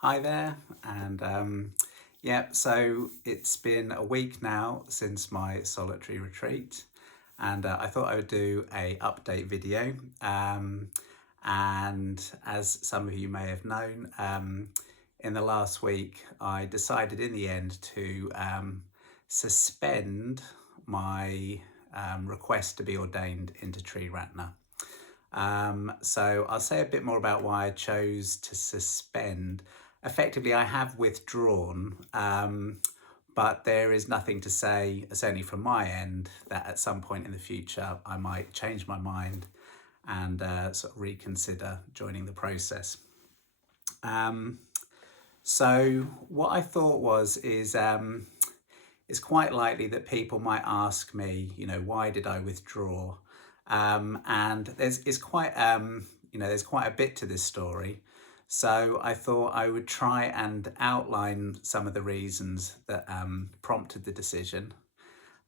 Hi there, and yeah, so it's been a week now since my solitary retreat, and I thought I would do a update video. And as some of you may have known, in the last week, I decided in the end to suspend my request to be ordained into Triratna. So I'll say a bit more about why I chose to suspend. Effectively, I have withdrawn, but there is nothing to say, certainly from my end, that at some point in the future I might change my mind and sort of reconsider joining the process. Um, so what I thought is it's quite likely that people might ask me, why did I withdraw? And there's quite a bit to this story. So I thought I would try and outline some of the reasons that prompted the decision.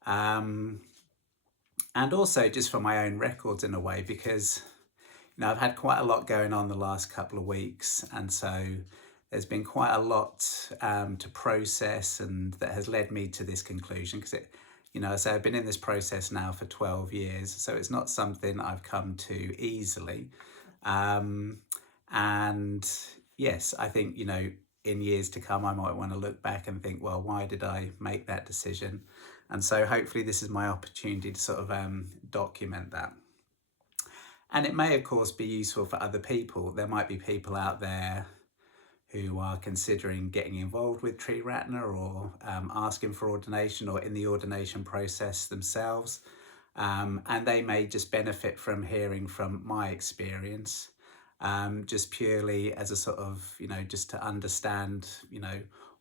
Um, and also just for my own records in a way, because I've had quite a lot going on the last couple of weeks, and so there's been quite a lot to process, and that has led me to this conclusion. Because so I've been in this process now for 12 years, so it's not something I've come to easily. And yes, I think in years to come, I might want to look back and think, well, why did I make that decision? And so hopefully this is my opportunity to sort of document that. And it may, of course, be useful for other people. There might be people out there who are considering getting involved with Triratna or asking for ordination or in the ordination process themselves. And they may just benefit from hearing from my experience, just purely as a sort of, just to understand,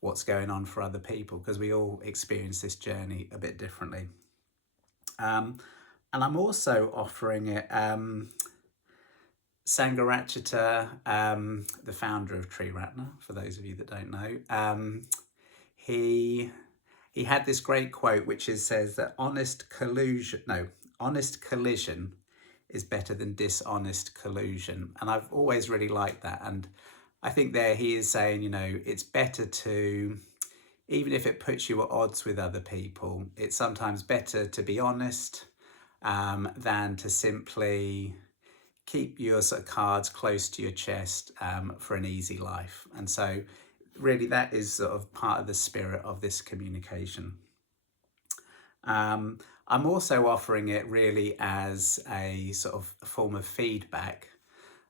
what's going on for other people, because we all experience this journey a bit differently. And I'm also offering it. Sangharakshita, the founder of Triratna, for those of you that don't know, he had this great quote which says that honest collision is better than dishonest collusion, and I've always really liked that. And I think there he is saying, it's better to, even if it puts you at odds with other people, it's sometimes better to be honest than to simply keep your sort of cards close to your chest for an easy life. And so really that is sort of part of the spirit of this communication. I'm also offering it really as a sort of form of feedback.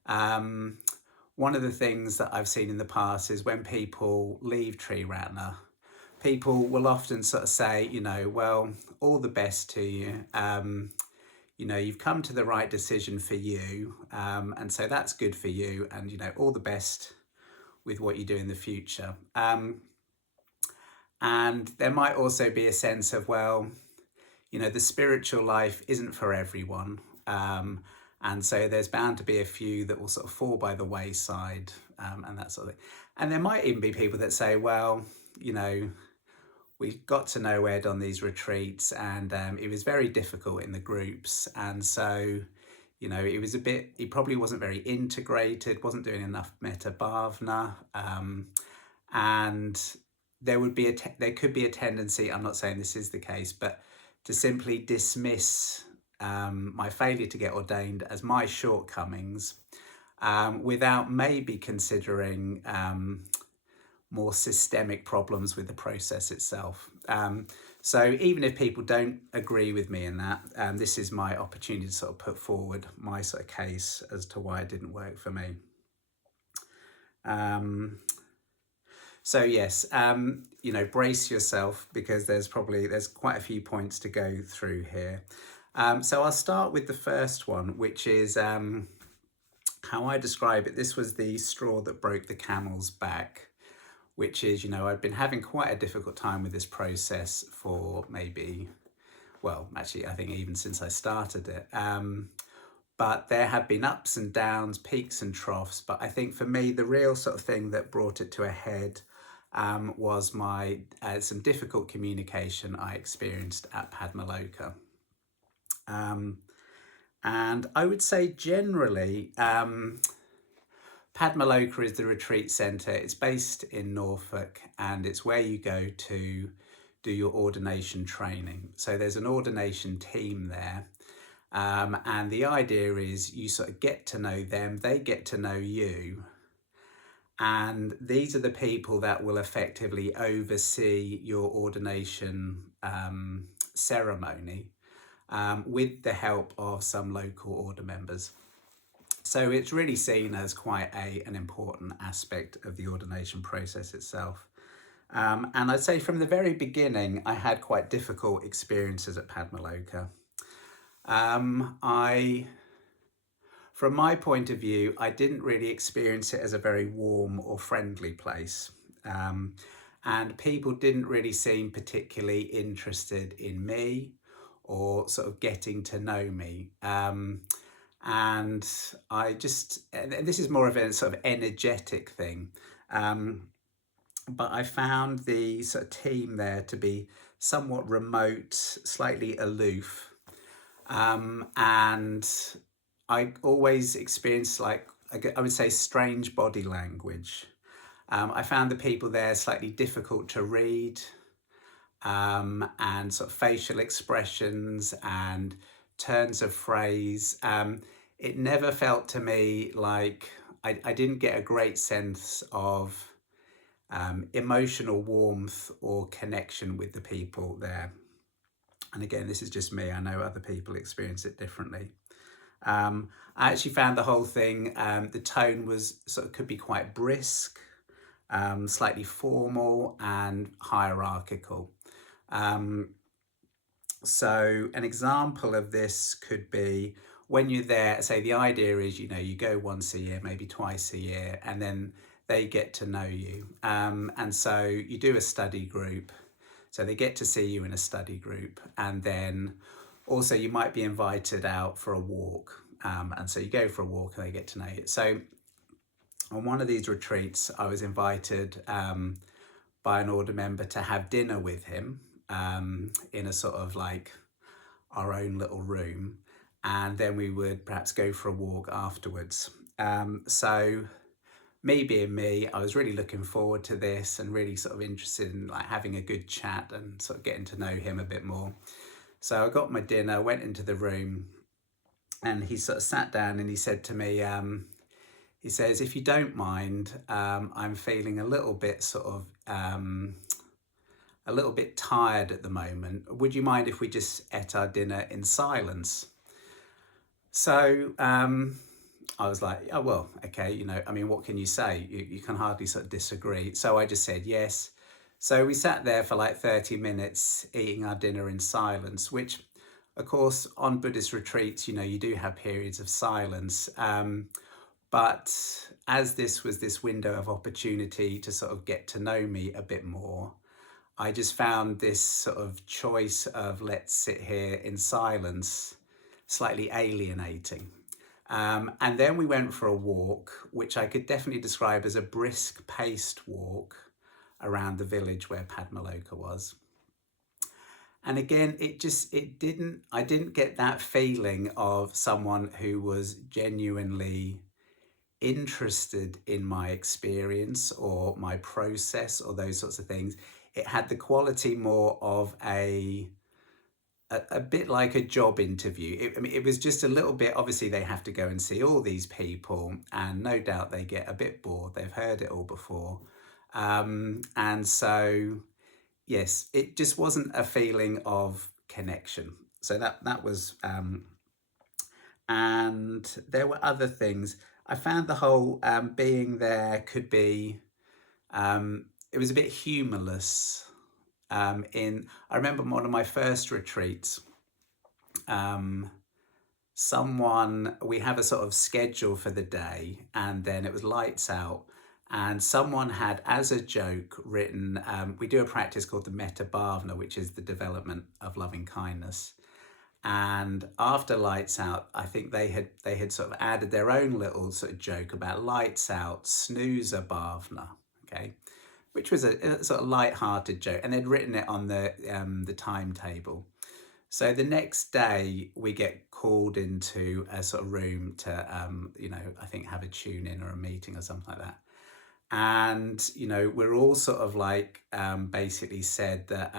One of the things that I've seen in the past is when people leave Triratna, people will often sort of say, well, all the best to you. You've come to the right decision for you, and so that's good for you, and all the best with what you do in the future. And there might also be a sense of, well, the spiritual life isn't for everyone, and so there's bound to be a few that will sort of fall by the wayside, and that sort of thing. And there might even be people that say, well, we got to know Ed on these retreats, and it was very difficult in the groups. And so, it was he probably wasn't very integrated, wasn't doing enough metta bhavana. And there could be a tendency, I'm not saying this is the case, but to simply dismiss my failure to get ordained as my shortcomings, without maybe considering more systemic problems with the process itself. So even if people don't agree with me in that, this is my opportunity to sort of put forward my sort of case as to why it didn't work for me. So yes, brace yourself, because there's quite a few points to go through here. So I'll start with the first one, which is how I describe it. This was the straw that broke the camel's back, which is, I've been having quite a difficult time with this process for actually, I think even since I started it. But there have been ups and downs, peaks and troughs. But I think for me, the real sort of thing that brought it to a head was some difficult communication I experienced at Padmaloka. And I would say generally, Padmaloka is the retreat centre. It's based in Norfolk, and it's where you go to do your ordination training. So there's an ordination team there. And the idea is you sort of get to know them, they get to know you. And these are the people that will effectively oversee your ordination ceremony with the help of some local order members. So it's really seen as quite an important aspect of the ordination process itself. And I'd say from the very beginning, I had quite difficult experiences at Padmaloka. From my point of view, I didn't really experience it as a very warm or friendly place. And people didn't really seem particularly interested in me or sort of getting to know me. And this is more of a sort of energetic thing. But I found the sort of team there to be somewhat remote, slightly aloof. And I always experienced, like, I would say, strange body language. I found the people there slightly difficult to read, and sort of facial expressions and turns of phrase. It never felt to me like I didn't get a great sense of emotional warmth or connection with the people there. And again, this is just me. I know other people experience it differently. I actually found the whole thing, the tone was could be quite brisk, slightly formal and hierarchical. So an example of this could be when you're there, say the idea is, you go once a year, maybe twice a year, and then they get to know you. And so you do a study group. So they get to see you in a study group, and then also you might be invited out for a walk. And so you go for a walk and they get to know you. So on one of these retreats, I was invited by an order member to have dinner with him in a sort of like our own little room. And then we would perhaps go for a walk afterwards. So me being me, I was really looking forward to this and really sort of interested in like having a good chat and sort of getting to know him a bit more. So I got my dinner, went into the room, and he sort of sat down and he said to me, he says, if you don't mind, I'm feeling a little bit a little bit tired at the moment. Would you mind if we just ate our dinner in silence? So I was like, oh, well, okay, I mean, what can you say? You can hardly sort of disagree. So I just said yes. So we sat there for like 30 minutes eating our dinner in silence, which, of course, on Buddhist retreats, you do have periods of silence. But as this was this window of opportunity to sort of get to know me a bit more, I just found this sort of choice of let's sit here in silence slightly alienating. And then we went for a walk, which I could definitely describe as a brisk paced walk around the village where Padmaloka was. And again, I didn't get that feeling of someone who was genuinely interested in my experience or my process or those sorts of things. It had the quality more of a bit like a job interview. I mean, it was just a little bit, obviously they have to go and see all these people, and no doubt they get a bit bored. They've heard it all before. And so, yes, it just wasn't a feeling of connection. So that was, and there were other things. I found the whole being there could be, it was a bit humorless. I remember one of my first retreats, we have a sort of schedule for the day, and then it was lights out, and someone had, as a joke, written, we do a practice called the Metta Bhavana, which is the development of loving kindness. And after lights out, I think they had sort of added their own little sort of joke about lights out, snoozer bhavana, okay, which was a sort of light-hearted joke, and they'd written it on the timetable. So the next day we get called into a sort of room to, I think have a tune in or a meeting or something like that. And, we're all sort of like basically said that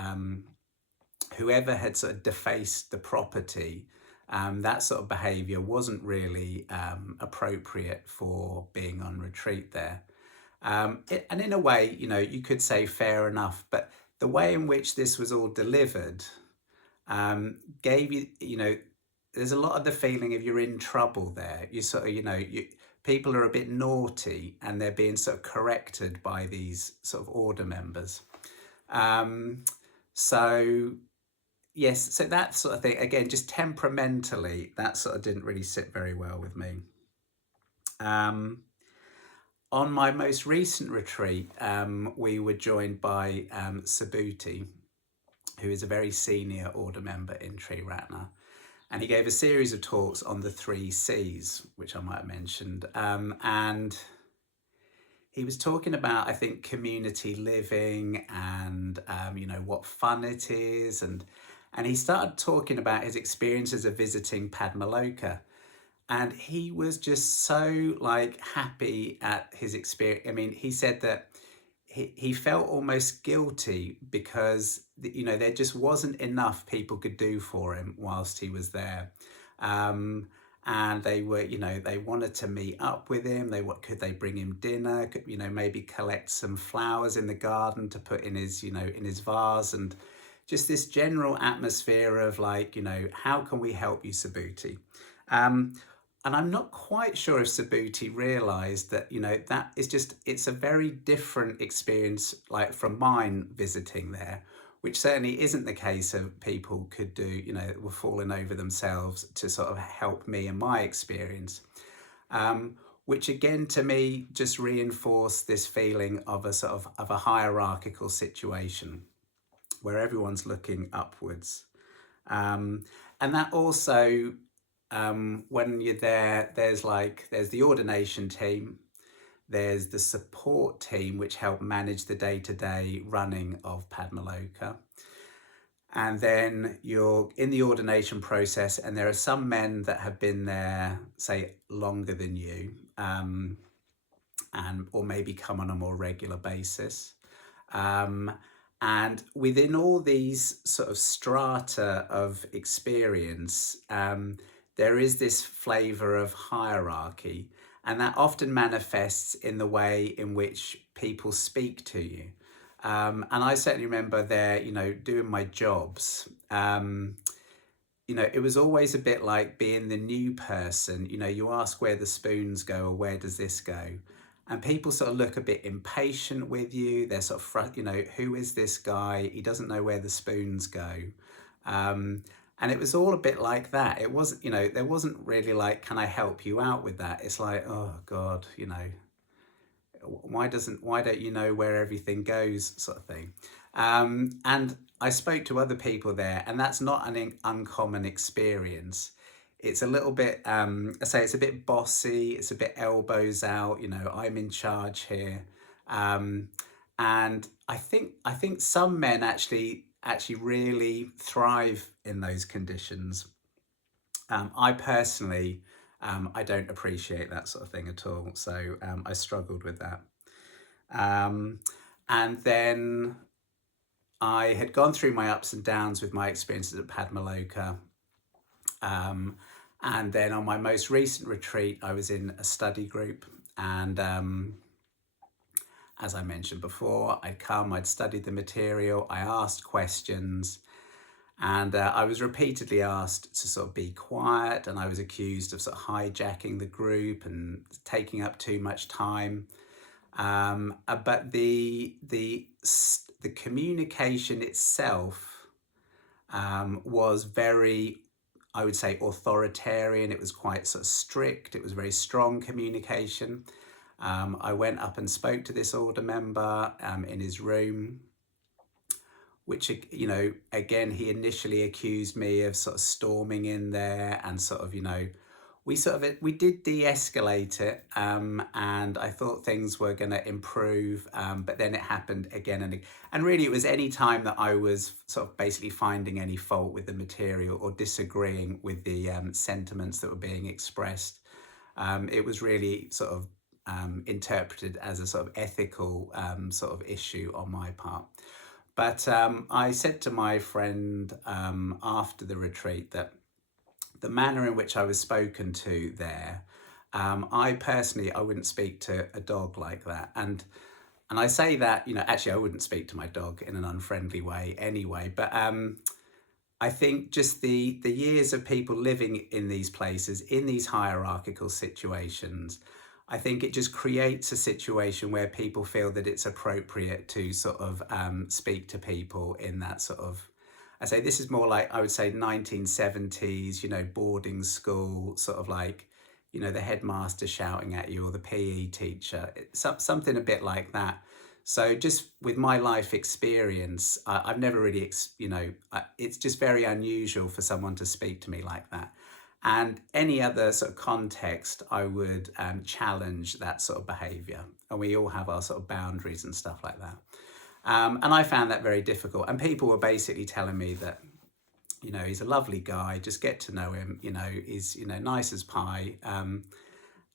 whoever had sort of defaced the property, that sort of behaviour wasn't really appropriate for being on retreat there. And in a way, you could say fair enough, but the way in which this was all delivered gave you, there's a lot of the feeling of you're in trouble there. You sort of, people are a bit naughty and they're being sort of corrected by these sort of order members. Um, so yes, so that sort of thing, again, just temperamentally, that sort of didn't really sit very well with me. On my most recent retreat, we were joined by Subhuti, who is a very senior order member in Triratna. And he gave a series of talks on the 3 Cs, which I might have mentioned. And he was talking about, I think, community living and, what fun it is. And he started talking about his experiences of visiting Padmaloka. And he was just so like happy at his experience. I mean, he said that he felt almost guilty because, there just wasn't enough people could do for him whilst he was there. And they were, they wanted to meet up with him. Could they bring him dinner? Could, maybe collect some flowers in the garden to put in his, in his vase, and just this general atmosphere of like, how can we help you, Subhuti? And I'm not quite sure if Subhuti realised that, that is just, it's a very different experience like from mine visiting there, which certainly isn't the case of people could do, were falling over themselves to sort of help me in my experience. Which again, to me, just reinforced this feeling of a sort of a hierarchical situation where everyone's looking upwards. And that also, when you're there, there's the ordination team, there's the support team, which help manage the day-to-day running of Padmaloka. And then you're in the ordination process, and there are some men that have been there, say, longer than you, or maybe come on a more regular basis. And within all these sort of strata of experience, there is this flavour of hierarchy, and that often manifests in the way in which people speak to you. And I certainly remember there, doing my jobs. It was always a bit like being the new person. You ask where the spoons go or where does this go? And people sort of look a bit impatient with you. They're sort of, who is this guy? He doesn't know where the spoons go. And it was all a bit like that. It wasn't, there wasn't really like, can I help you out with that? It's like, oh God, why don't you know where everything goes, sort of thing. And I spoke to other people there, and that's not an uncommon experience. It's a little bit, I say it's a bit bossy, it's a bit elbows out, I'm in charge here. And I think some men actually really thrive in those conditions. I personally, I don't appreciate that sort of thing at all. So I struggled with that. And then I had gone through my ups and downs with my experiences at Padmaloka. And then on my most recent retreat, I was in a study group. And as I mentioned before, I'd studied the material, I asked questions, and I was repeatedly asked to sort of be quiet, and I was accused of sort of hijacking the group and taking up too much time. But the communication itself was very, I would say, authoritarian. It was quite sort of strict. It was very strong communication. I went up and spoke to this order member in his room, which, again, he initially accused me of sort of storming in there and sort of, we did de-escalate it, and I thought things were going to improve, but then it happened again and again. And really, it was any time that I was sort of basically finding any fault with the material or disagreeing with the sentiments that were being expressed. It was really sort of interpreted as a sort of ethical sort of issue on my part. But I said to my friend after the retreat that the manner in which I was spoken to there, I personally, I wouldn't speak to a dog like that. And I say that, actually I wouldn't speak to my dog in an unfriendly way anyway, but I think just the years of people living in these places, in these hierarchical situations, I think it just creates a situation where people feel that it's appropriate to sort of speak to people in that sort of, I say this is more like, I would say 1970s, boarding school, sort of like, the headmaster shouting at you or the PE teacher, something a bit like that. So just with my life experience, I've never really, it's just very unusual for someone to speak to me like that. And any other sort of context, I would challenge that sort of behaviour. And we all have our sort of boundaries and stuff like that. And I found that very difficult. And people were basically telling me that, he's a lovely guy, just get to know him, he's, nice as pie.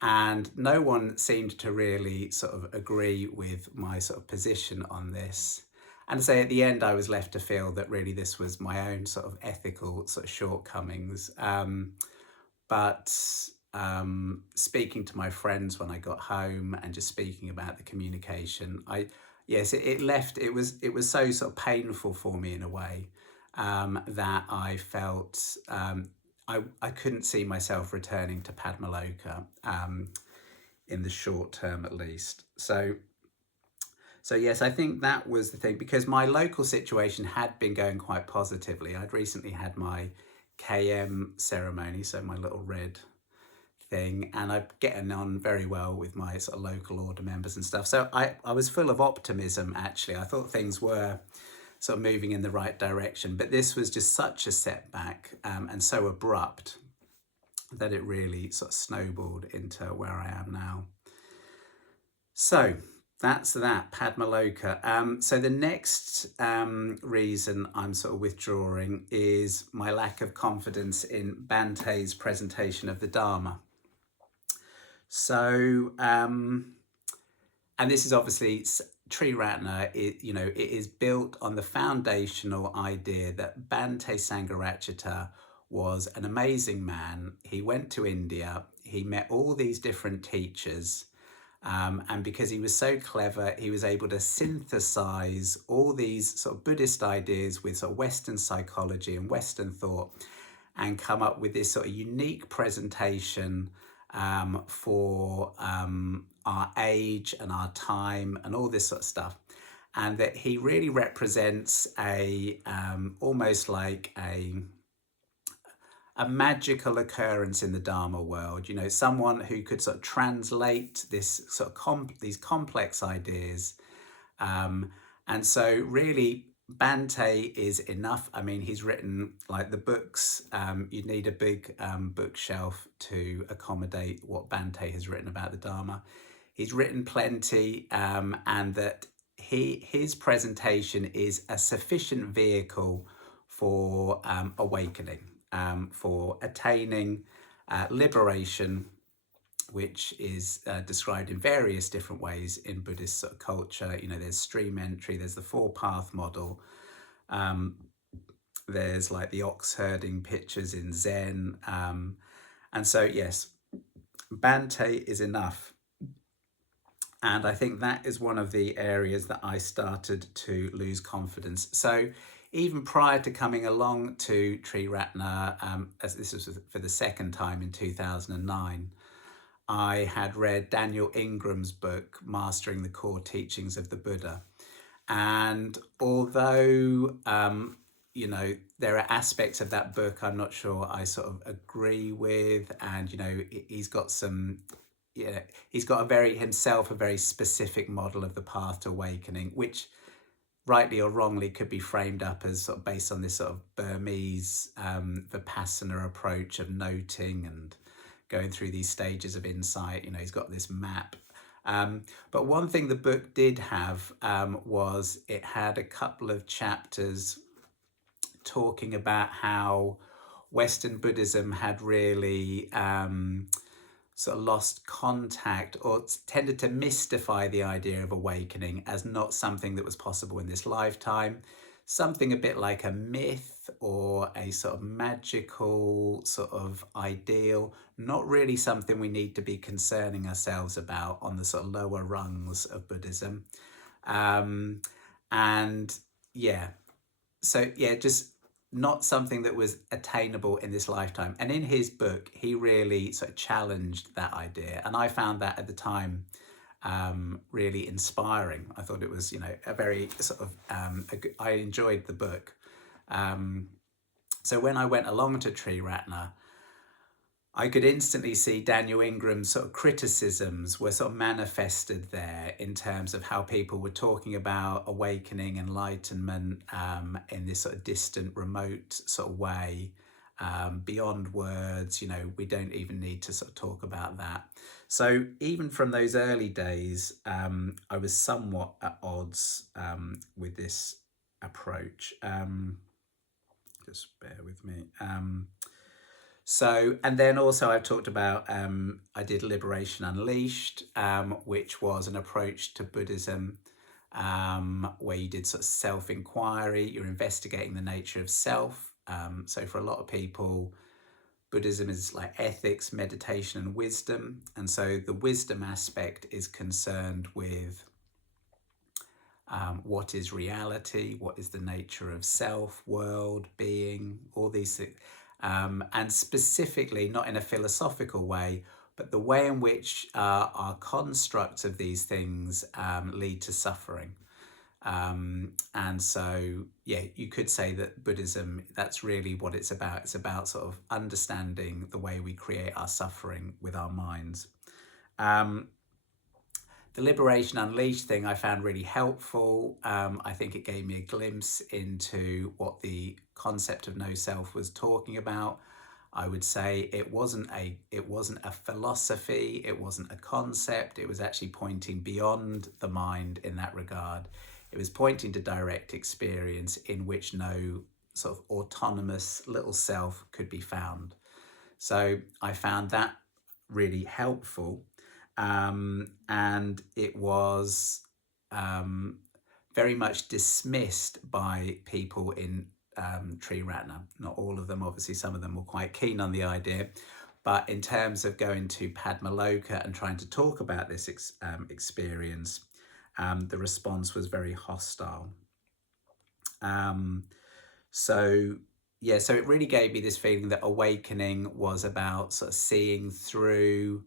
And no one seemed to really sort of agree with my sort of position on this. And so at the end, I was left to feel that really this was my own sort of ethical sort of shortcomings. But speaking to my friends when I got home and just speaking about the communication, it left, it was so sort of painful for me in a way that I felt I couldn't see myself returning to Padmaloka in the short term at least. So yes, I think that was the thing, because my local situation had been going quite positively. I'd recently had my KM ceremony, so my little red thing, and I'm getting on very well with my sort of local order members and stuff. So I was full of optimism, actually. I thought things were sort of moving in the right direction, but this was just such a setback and so abrupt that it really sort of snowballed into where I am now. So that's that, Padmaloka. So the next reason I'm sort of withdrawing is my lack of confidence in Bante's presentation of the Dharma. So, and this is obviously Triratna, it is built on the foundational idea that Bante Sangharakshita was an amazing man. He went to India, he met all these different teachers, and because he was so clever, he was able to synthesize all these sort of Buddhist ideas with sort of Western psychology and Western thought, and come up with this sort of unique presentation for our age and our time and all this sort of stuff. And that he really represents a almost like a magical occurrence in the Dharma world, someone who could sort of translate this sort of these complex ideas. And so really Bante is enough. I mean, he's written like the books, you'd need a big bookshelf to accommodate what Bante has written about the Dharma. He's written plenty, and that his presentation is a sufficient vehicle for awakening, for attaining liberation, which is described in various different ways in Buddhist sort of culture. There's stream entry, there's the four-path model, there's like the ox herding pictures in Zen. And so, yes, Bante is enough. And I think that is one of the areas that I started to lose confidence. So even prior to coming along to Triratna, as this was for the second time in 2009, I had read Daniel Ingram's book, Mastering the Core Teachings of the Buddha. And although, there are aspects of that book I'm not sure I sort of agree with, and, he's got some, he's got a very specific model of the path to awakening, which rightly or wrongly could be framed up as sort of based on this sort of Burmese Vipassana approach of noting and going through these stages of insight. You know, he's got this map. But one thing the book did have was it had a couple of chapters talking about how Western Buddhism had really sort of lost contact or tended to mystify the idea of awakening as not something that was possible in this lifetime, something a bit like a myth or a sort of magical sort of ideal, not really something we need to be concerning ourselves about on the sort of lower rungs of Buddhism. And yeah, so yeah, just not something that was attainable in this lifetime. And in his book, he really sort of challenged that idea. And I found that at the time really inspiring. I thought it was, you know, a very sort of, I enjoyed the book. So when I went along to Triratna, I could instantly see Daniel Ingram's sort of criticisms were sort of manifested there in terms of how people were talking about awakening, enlightenment in this sort of distant, remote sort of way, beyond words. You know, we don't even need to sort of talk about that. So even from those early days, I was somewhat at odds with this approach. Just bear with me. So, and then also I've talked about, I did Liberation Unleashed, which was an approach to Buddhism where you did sort of self-inquiry, you're investigating the nature of self. So for a lot of people, Buddhism is like ethics, meditation, and wisdom. And so the wisdom aspect is concerned with what is reality, what is the nature of self, world, being, all these things. And specifically, not in a philosophical way, but the way in which our constructs of these things lead to suffering. And so, yeah, you could say that Buddhism, that's really what it's about. It's about sort of understanding the way we create our suffering with our minds. The Liberation Unleashed thing I found really helpful. I think it gave me a glimpse into what the concept of no self was talking about. I would say it wasn't a philosophy, it wasn't a concept, it was actually pointing beyond the mind in that regard. It was pointing to direct experience in which no sort of autonomous little self could be found. So I found that really helpful. And it was very much dismissed by people in Triratna. Not all of them, obviously, some of them were quite keen on the idea. But in terms of going to Padmaloka and trying to talk about this experience, the response was very hostile. So it really gave me this feeling that awakening was about sort of seeing through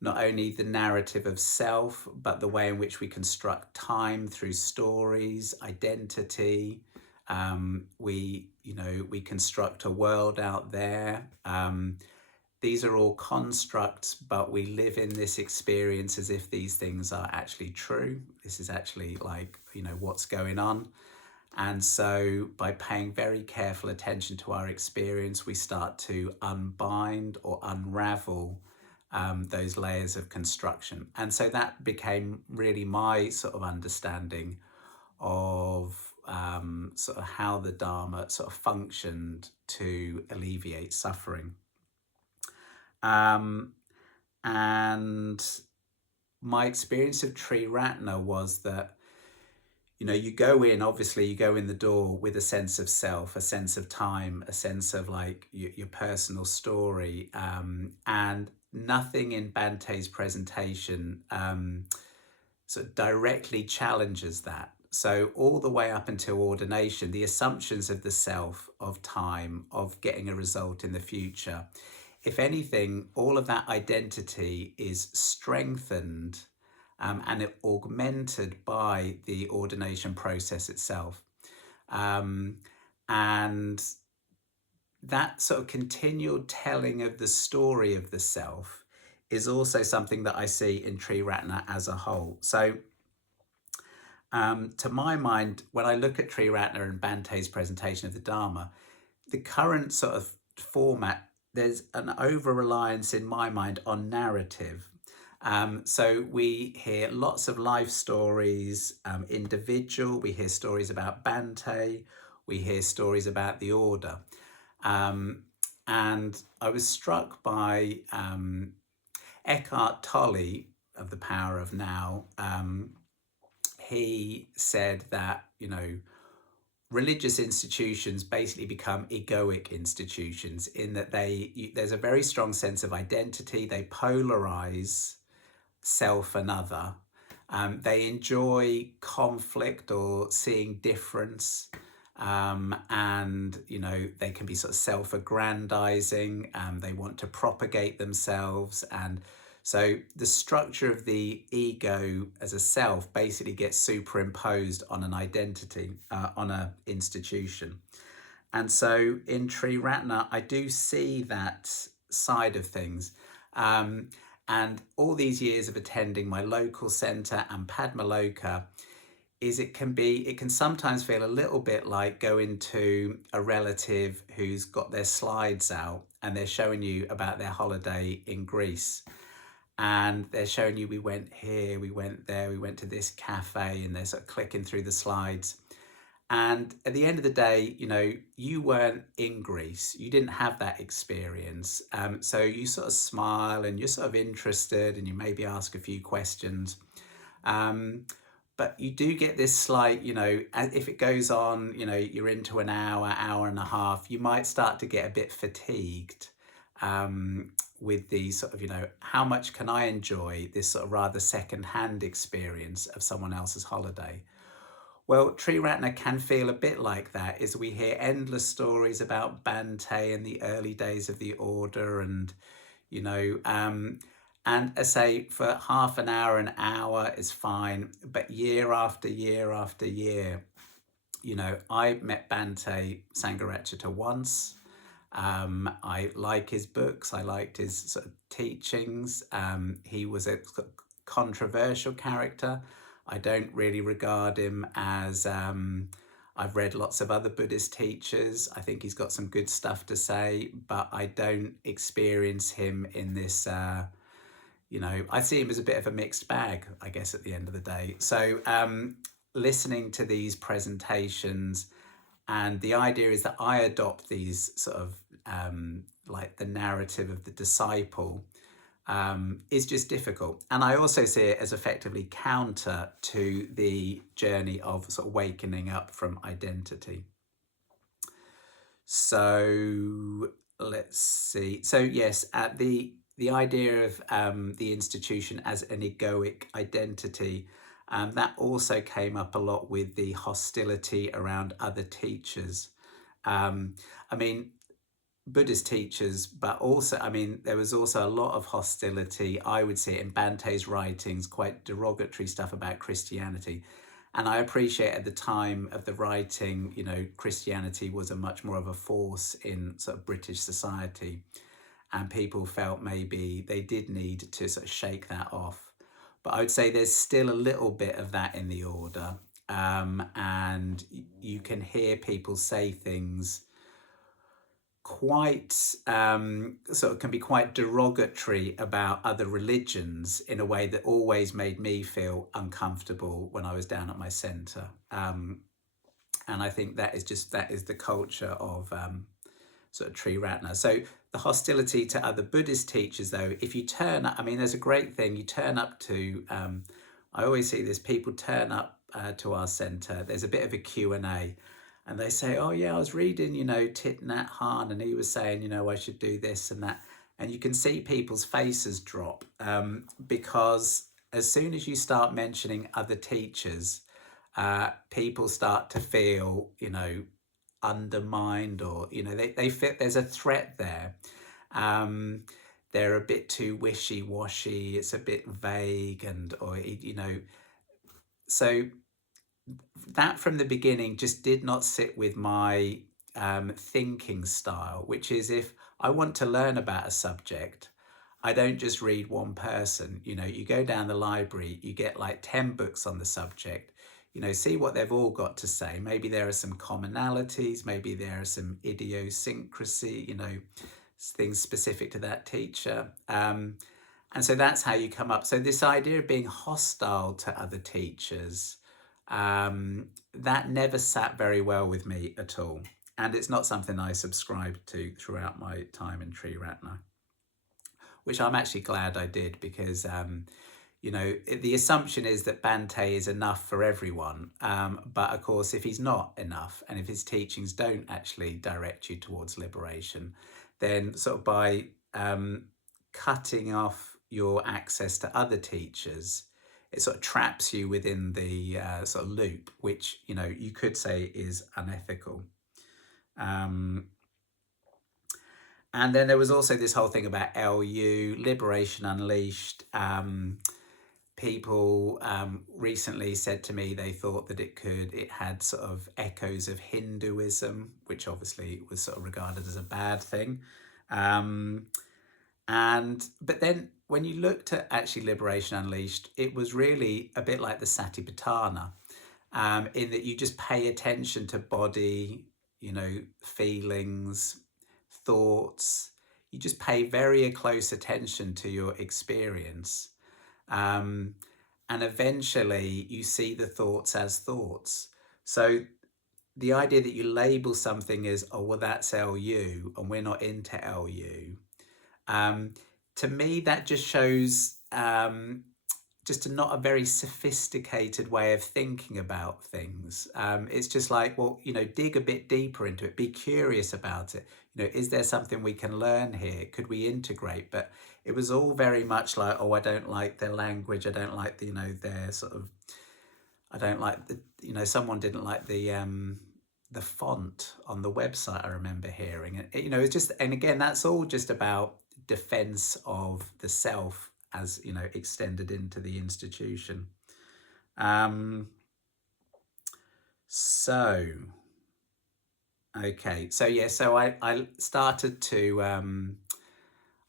not only the narrative of self, but the way in which we construct time through stories, identity. We construct a world out there. These are all constructs, but we live in this experience as if these things are actually true. This is actually like, what's going on. And so by paying very careful attention to our experience, we start to unbind or unravel those layers of construction. And so that became really my sort of understanding of sort of how the Dharma sort of functioned to alleviate suffering. And my experience of Triratna was that, you go in the door with a sense of self, a sense of time, a sense of like your personal story, and nothing in Bante's presentation sort of directly challenges that. So all the way up until ordination, the assumptions of the self, of time, of getting a result in the future, if anything, all of that identity is strengthened and it augmented by the ordination process itself. And that sort of continual telling of the story of the self is also something that I see in Triratna as a whole. So to my mind, when I look at Triratna and Bante's presentation of the Dharma, the current sort of format there's an over-reliance in my mind on narrative. So we hear lots of life stories, individual, we hear stories about Bante, we hear stories about the order. Um, and I was struck by Eckhart Tolle of The Power of Now. He said that, religious institutions basically become egoic institutions in that there's a very strong sense of identity. They polarize self and other. They enjoy conflict or seeing difference. And they can be sort of self-aggrandizing. They want to propagate themselves, and so the structure of the ego as a self basically gets superimposed on an identity, on an institution. And so in Triratna, I do see that side of things. And all these years of attending my local centre and Padmaloka, it can sometimes feel a little bit like going to a relative who's got their slides out and they're showing you about their holiday in Greece. And they're showing you, we went here, we went there, we went to this cafe, and they're sort of clicking through the slides. And at the end of the day, you weren't in Greece. You didn't have that experience. So you sort of smile and you're sort of interested and you maybe ask a few questions. But you do get this slight, if it goes on, you're into an hour and a half, you might start to get a bit fatigued with the sort of, how much can I enjoy this sort of rather second-hand experience of someone else's holiday? Well, Triratna can feel a bit like that, as we hear endless stories about Bante and the early days of the order, and and I say for half an hour is fine, but year after year after year, I met Bante Sangharakshita once. I like his books. I liked his sort of teachings. He was a controversial character. I don't really regard him as, I've read lots of other Buddhist teachers. I think he's got some good stuff to say, but I don't experience him in this, I see him as a bit of a mixed bag, I guess, at the end of the day. So listening to these presentations, and the idea is that I adopt these sort of like the narrative of the disciple, is just difficult. And I also see it as effectively counter to the journey of sort of wakening up from identity. So let's see. So yes, at the idea of the institution as an egoic identity, that also came up a lot with the hostility around other teachers. I mean, Buddhist teachers, but also, there was also a lot of hostility. I would see it in Bante's writings, quite derogatory stuff about Christianity. And I appreciate at the time of the writing, Christianity was a much more of a force in sort of British society. And people felt maybe they did need to sort of shake that off. But I would say there's still a little bit of that in the order. And you can hear people say things quite sort of can be quite derogatory about other religions in a way that always made me feel uncomfortable when I was down at my centre. And I think that is the culture of sort of Triratna. So the hostility to other Buddhist teachers, though, if you turn up, there's a great thing, you turn up to, I always see this, people turn up to our centre, there's a bit of a Q&A, and they say, oh yeah, I was reading, Thich Nhat Hanh, and he was saying, I should do this and that. And you can see people's faces drop because as soon as you start mentioning other teachers, people start to feel, undermined, or, they feel there's a threat there. They're a bit too wishy-washy, it's a bit vague, so that from the beginning just did not sit with my thinking style, which is, if I want to learn about a subject, I don't just read one person. You go down the library, you get like 10 books on the subject, see what they've all got to say. Maybe there are some commonalities, maybe there are some idiosyncrasy, things specific to that teacher. And so that's how you come up. So this idea of being hostile to other teachers, that never sat very well with me at all. And it's not something I subscribed to throughout my time in Triratna, which I'm actually glad I did, because the assumption is that Bhante is enough for everyone. But of course, if he's not enough, and if his teachings don't actually direct you towards liberation, then sort of by cutting off your access to other teachers, it sort of traps you within the sort of loop, which, you could say is unethical. And then there was also this whole thing about LU, Liberation Unleashed. People recently said to me they thought that it had sort of echoes of Hinduism, which obviously was sort of regarded as a bad thing. But then when you looked at actually Liberation Unleashed, it was really a bit like the Satipatthana, in that you just pay attention to body, feelings, thoughts. You just pay very close attention to your experience. And eventually you see the thoughts as thoughts. So the idea that you label something as, oh, well, that's LU and we're not into LU, to me, that just shows just not a very sophisticated way of thinking about things. It's just like, well, dig a bit deeper into it, be curious about it. Is there something we can learn here? Could we integrate? But it was all very much like, oh, I don't like their language. I don't like their sort of, I don't like someone didn't like the font on the website, I remember hearing. And it's just, and again, that's all just about defense of the self as extended into the institution. So I started to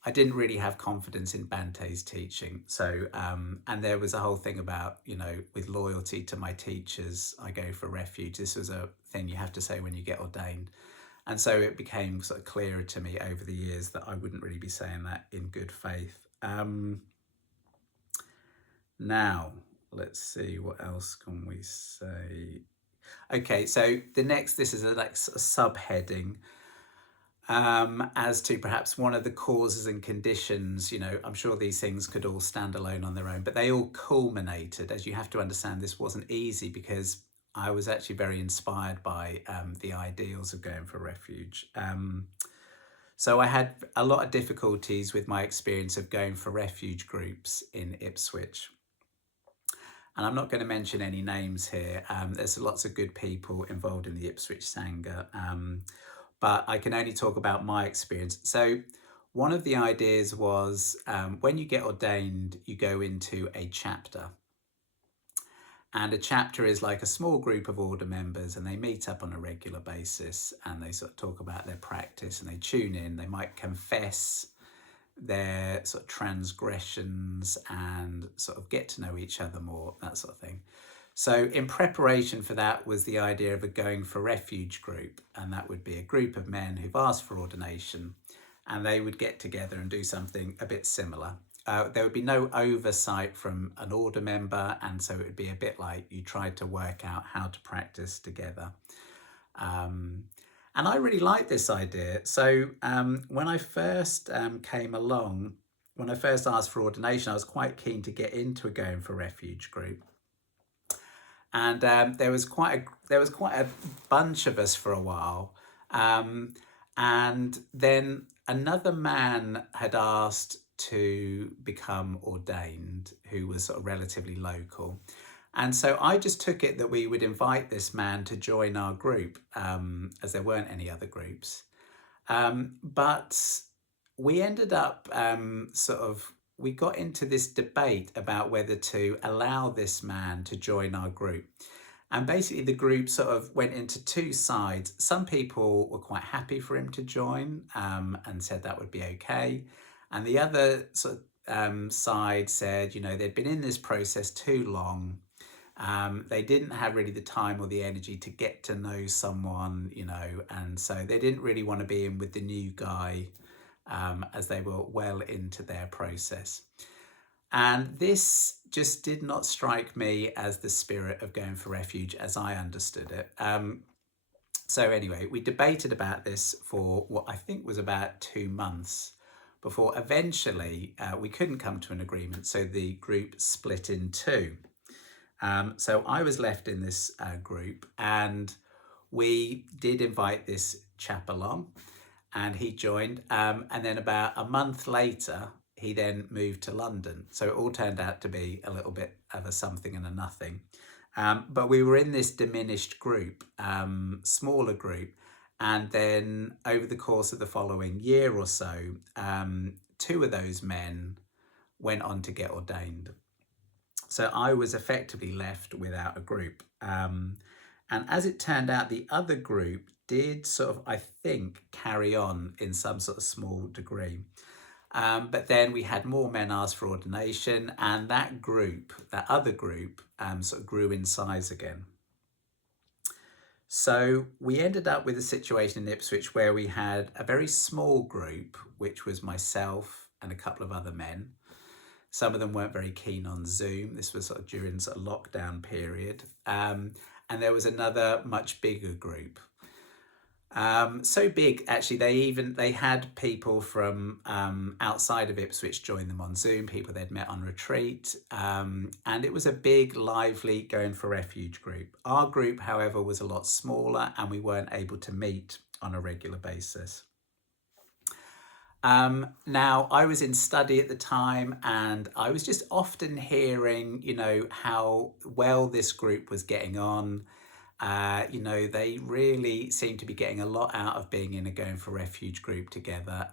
I didn't really have confidence in Bante's teaching. So and there was a whole thing about, with loyalty to my teachers, I go for refuge. This was a thing you have to say when you get ordained. And so it became sort of clearer to me over the years that I wouldn't really be saying that in good faith. Now, let's see, what else can we say? Okay, so this is a subheading as to perhaps one of the causes and conditions. I'm sure these things could all stand alone on their own, but they all culminated, as you have to understand, this wasn't easy because I was actually very inspired by the ideals of going for refuge. So I had a lot of difficulties with my experience of going for refuge groups in Ipswich. And I'm not going to mention any names here. There's lots of good people involved in the Ipswich Sangha, but I can only talk about my experience. So one of the ideas was when you get ordained, you go into a chapter. And a chapter is like a small group of order members, and they meet up on a regular basis and they sort of talk about their practice and they tune in. They might confess their sort of transgressions and sort of get to know each other more, that sort of thing. So in preparation for that was the idea of a going for refuge group, and that would be a group of men who've asked for ordination, and they would get together and do something a bit similar. There would be no oversight from an order member, and so it would be a bit like you tried to work out how to practice together. And I really like this idea. So when I first came along, when I first asked for ordination, I was quite keen to get into a going for refuge group. And there was quite a bunch of us for a while. And then another man had asked to become ordained, who was sort of relatively local. And so I just took it that we would invite this man to join our group, as there weren't any other groups. But we ended up we got into this debate about whether to allow this man to join our group. And basically the group sort of went into two sides. Some people were quite happy for him to join and said that would be okay. And the other side said, they'd been in this process too long. They didn't have really the time or the energy to get to know someone, and so they didn't really want to be in with the new guy. as they were well into their process. And this just did not strike me as the spirit of going for refuge as I understood it. So anyway, we debated about this for what I think was about 2 months before eventually we couldn't come to an agreement. So the group split in two. So I was left in this group, and we did invite this chap along, and he joined. And then about a month later, he then moved to London. So it all turned out to be a little bit of a something and a nothing. But we were in this diminished group, smaller group. And then over the course of the following year or so, two of those men went on to get ordained. So I was effectively left without a group. And as it turned out, the other group did sort of, I think, carry on in some sort of small degree. But then we had more men ask for ordination, and that group, that other group, sort of grew in size again. So we ended up with a situation in Ipswich where we had a very small group, which was myself and a couple of other men. Some of them weren't very keen on Zoom. This was sort of during sort of lockdown period. And there was another much bigger group. So big, actually, they had people from outside of Ipswich join them on Zoom, people they'd met on retreat. And it was a big, lively going for refuge group. Our group, however, was a lot smaller, and we weren't able to meet on a regular basis. Now, I was in study at the time, and I was just often hearing, how well this group was getting on. They really seemed to be getting a lot out of being in a going for refuge group together.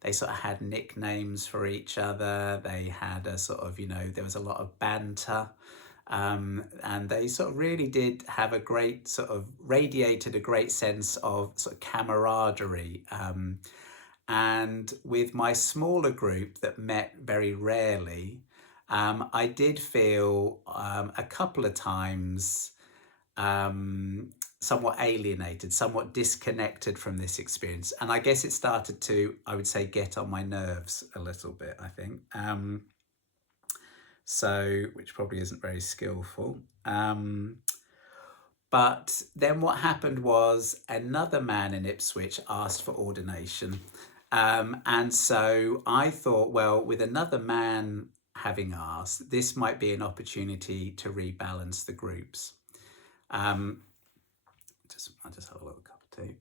They sort of had nicknames for each other. They had a sort of, there was a lot of banter. And they sort of really did have a great sort of radiated a great sense of sort of camaraderie. And with my smaller group that met very rarely, I did feel a couple of times somewhat alienated, somewhat disconnected from this experience. And I guess it started to, I would say, get on my nerves a little bit, I think. Which probably isn't very skillful. But then what happened was another man in Ipswich asked for ordination. And so I thought, well, with another man having asked, this might be an opportunity to rebalance the groups. I'll just have a little cup of tea.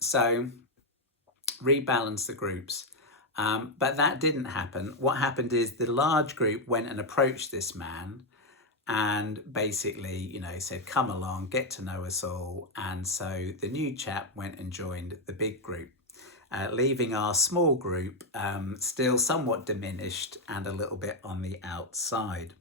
So rebalance the groups. But that didn't happen. What happened is the large group went and approached this man and basically, said, come along, get to know us all. And so the new chap went and joined the big group, leaving our small group still somewhat diminished and a little bit on the outside.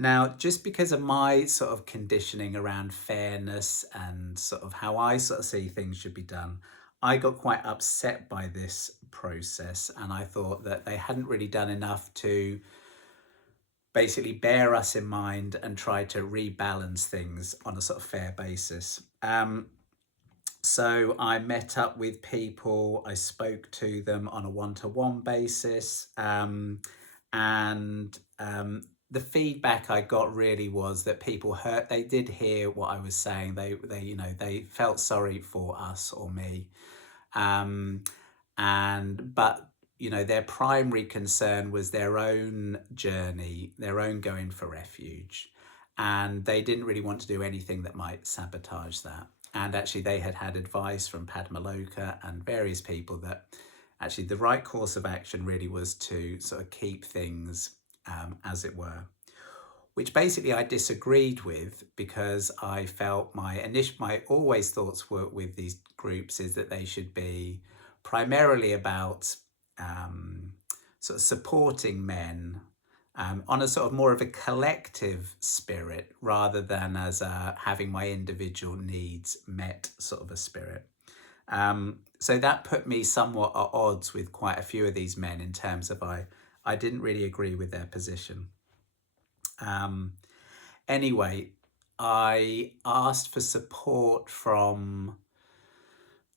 Now, just because of my sort of conditioning around fairness and sort of how I sort of see things should be done, I got quite upset by this process, and I thought that they hadn't really done enough to basically bear us in mind and try to rebalance things on a sort of fair basis. So I met up with people, I spoke to them on a one-to-one basis, and the feedback I got really was that people they did hear what I was saying. They felt sorry for us or me. But their primary concern was their own journey, their own going for refuge. And they didn't really want to do anything that might sabotage that. And actually they had advice from Padmaloka and various people that actually the right course of action really was to sort of keep things as it were, which basically I disagreed with, because I felt my always thoughts were with these groups is that they should be primarily about sort of supporting men on a sort of more of a collective spirit rather than as having my individual needs met sort of a spirit. So that put me somewhat at odds with quite a few of these men in terms of I didn't really agree with their position. Anyway, I asked for support from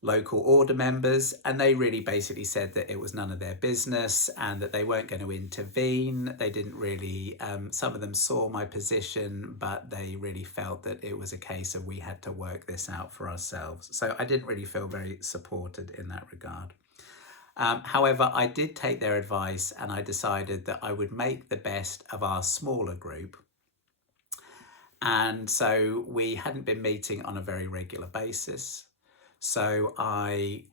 local order members, and they really basically said that it was none of their business and that they weren't going to intervene. They didn't really, some of them saw my position, but they really felt that it was a case of we had to work this out for ourselves. So I didn't really feel very supported in that regard. However, I did take their advice and I decided that I would make the best of our smaller group. And so we hadn't been meeting on a very regular basis. So I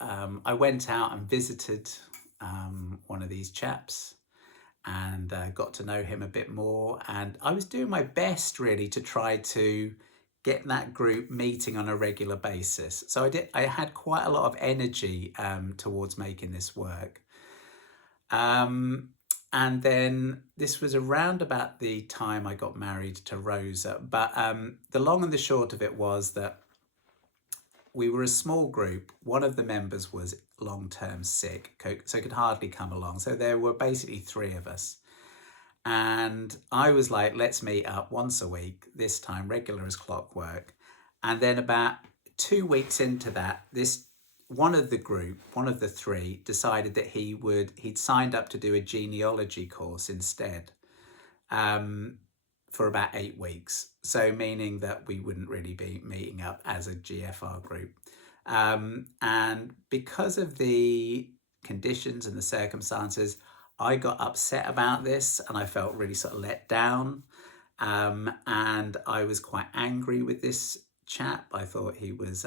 went out and visited one of these chaps and got to know him a bit more. And I was doing my best really to try to get that group meeting on a regular basis. So I had quite a lot of energy towards making this work. And then this was around about the time I got married to Rosa. But the long and the short of it was that we were a small group. One of the members was long-term sick, so could hardly come along. So there were basically three of us. And I was like, let's meet up once a week, this time regular as clockwork. And then about 2 weeks into that, one of the three, decided that he'd signed up to do a genealogy course instead, for about 8 weeks. So meaning that we wouldn't really be meeting up as a GFR group. And because of the conditions and the circumstances, I got upset about this and I felt really sort of let down. And I was quite angry with this chap. I thought he was,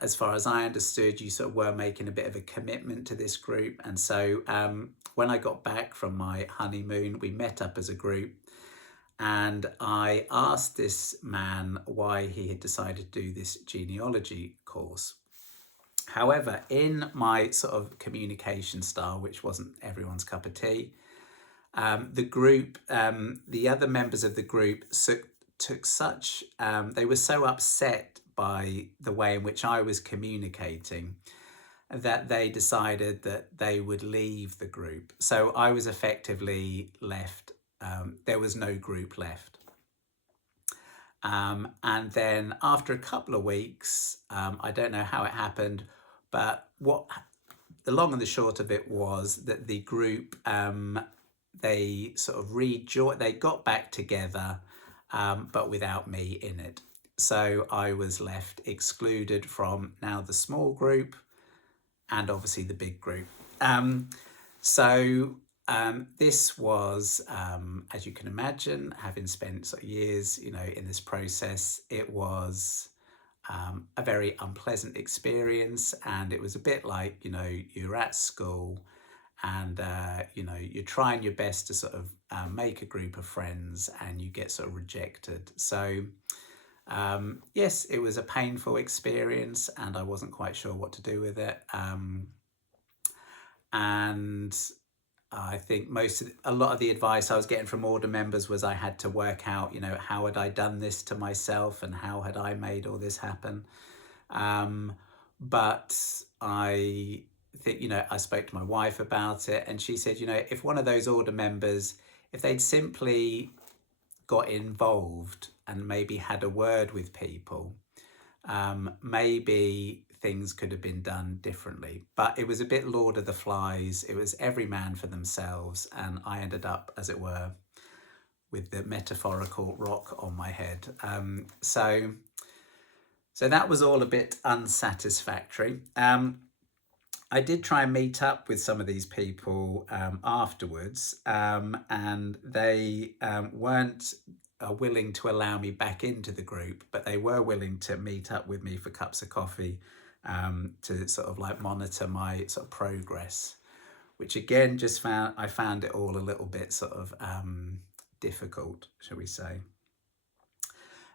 as far as I understood, you sort of were making a bit of a commitment to this group. And so when I got back from my honeymoon, we met up as a group. And I asked this man why he had decided to do this genealogy course. However, in my sort of communication style, which wasn't everyone's cup of tea, the other members of the group they were so upset by the way in which I was communicating that they decided that they would leave the group. So I was effectively left. There was no group left. And then after a couple of weeks, I don't know how it happened, but the long and the short of it was that the group, they sort of they got back together, but without me in it. So I was left excluded from now the small group and obviously the big group. This was, as you can imagine, having spent sort of years, in this process, it was a very unpleasant experience. And it was a bit like, you're at school and, you're trying your best to sort of make a group of friends and you get sort of rejected. So yes, it was a painful experience and I wasn't quite sure what to do with it. And I think a lot of the advice I was getting from order members was I had to work out, how had I done this to myself and how had I made all this happen? But I think, I spoke to my wife about it and she said, if one of those order members, if they'd simply got involved and maybe had a word with people, maybe things could have been done differently. But it was a bit Lord of the Flies. It was every man for themselves. And I ended up, as it were, with the metaphorical rock on my head. So that was all a bit unsatisfactory. I did try and meet up with some of these people afterwards, and they weren't willing to allow me back into the group, but they were willing to meet up with me for cups of coffee to sort of like monitor my sort of progress, which again I found it all a little bit sort of difficult, shall we say.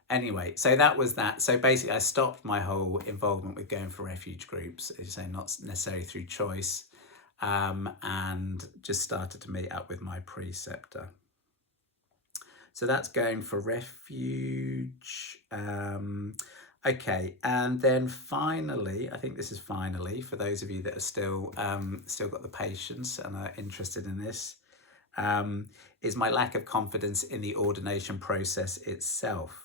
Anyway, so that was that. So basically I stopped my whole involvement with going for refuge groups, as you say, not necessarily through choice, and just started to meet up with my preceptor. So that's going for refuge. Okay, and then finally, I think this is finally, for those of you that are still got the patience and are interested in this, is my lack of confidence in the ordination process itself.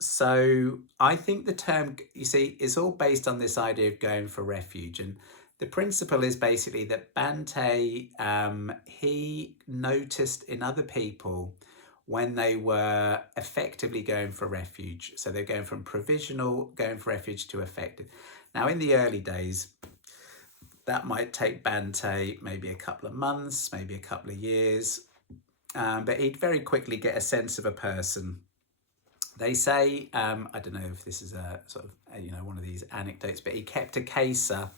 So I think the term, you see, is all based on this idea of going for refuge. And the principle is basically that Bante, he noticed in other people when they were effectively going for refuge. So they're going from provisional, going for refuge to effective. Now, in the early days, that might take Bante maybe a couple of months, maybe a couple of years, but he'd very quickly get a sense of a person. They say, I don't know if this is a sort of, one of these anecdotes, but he kept a caser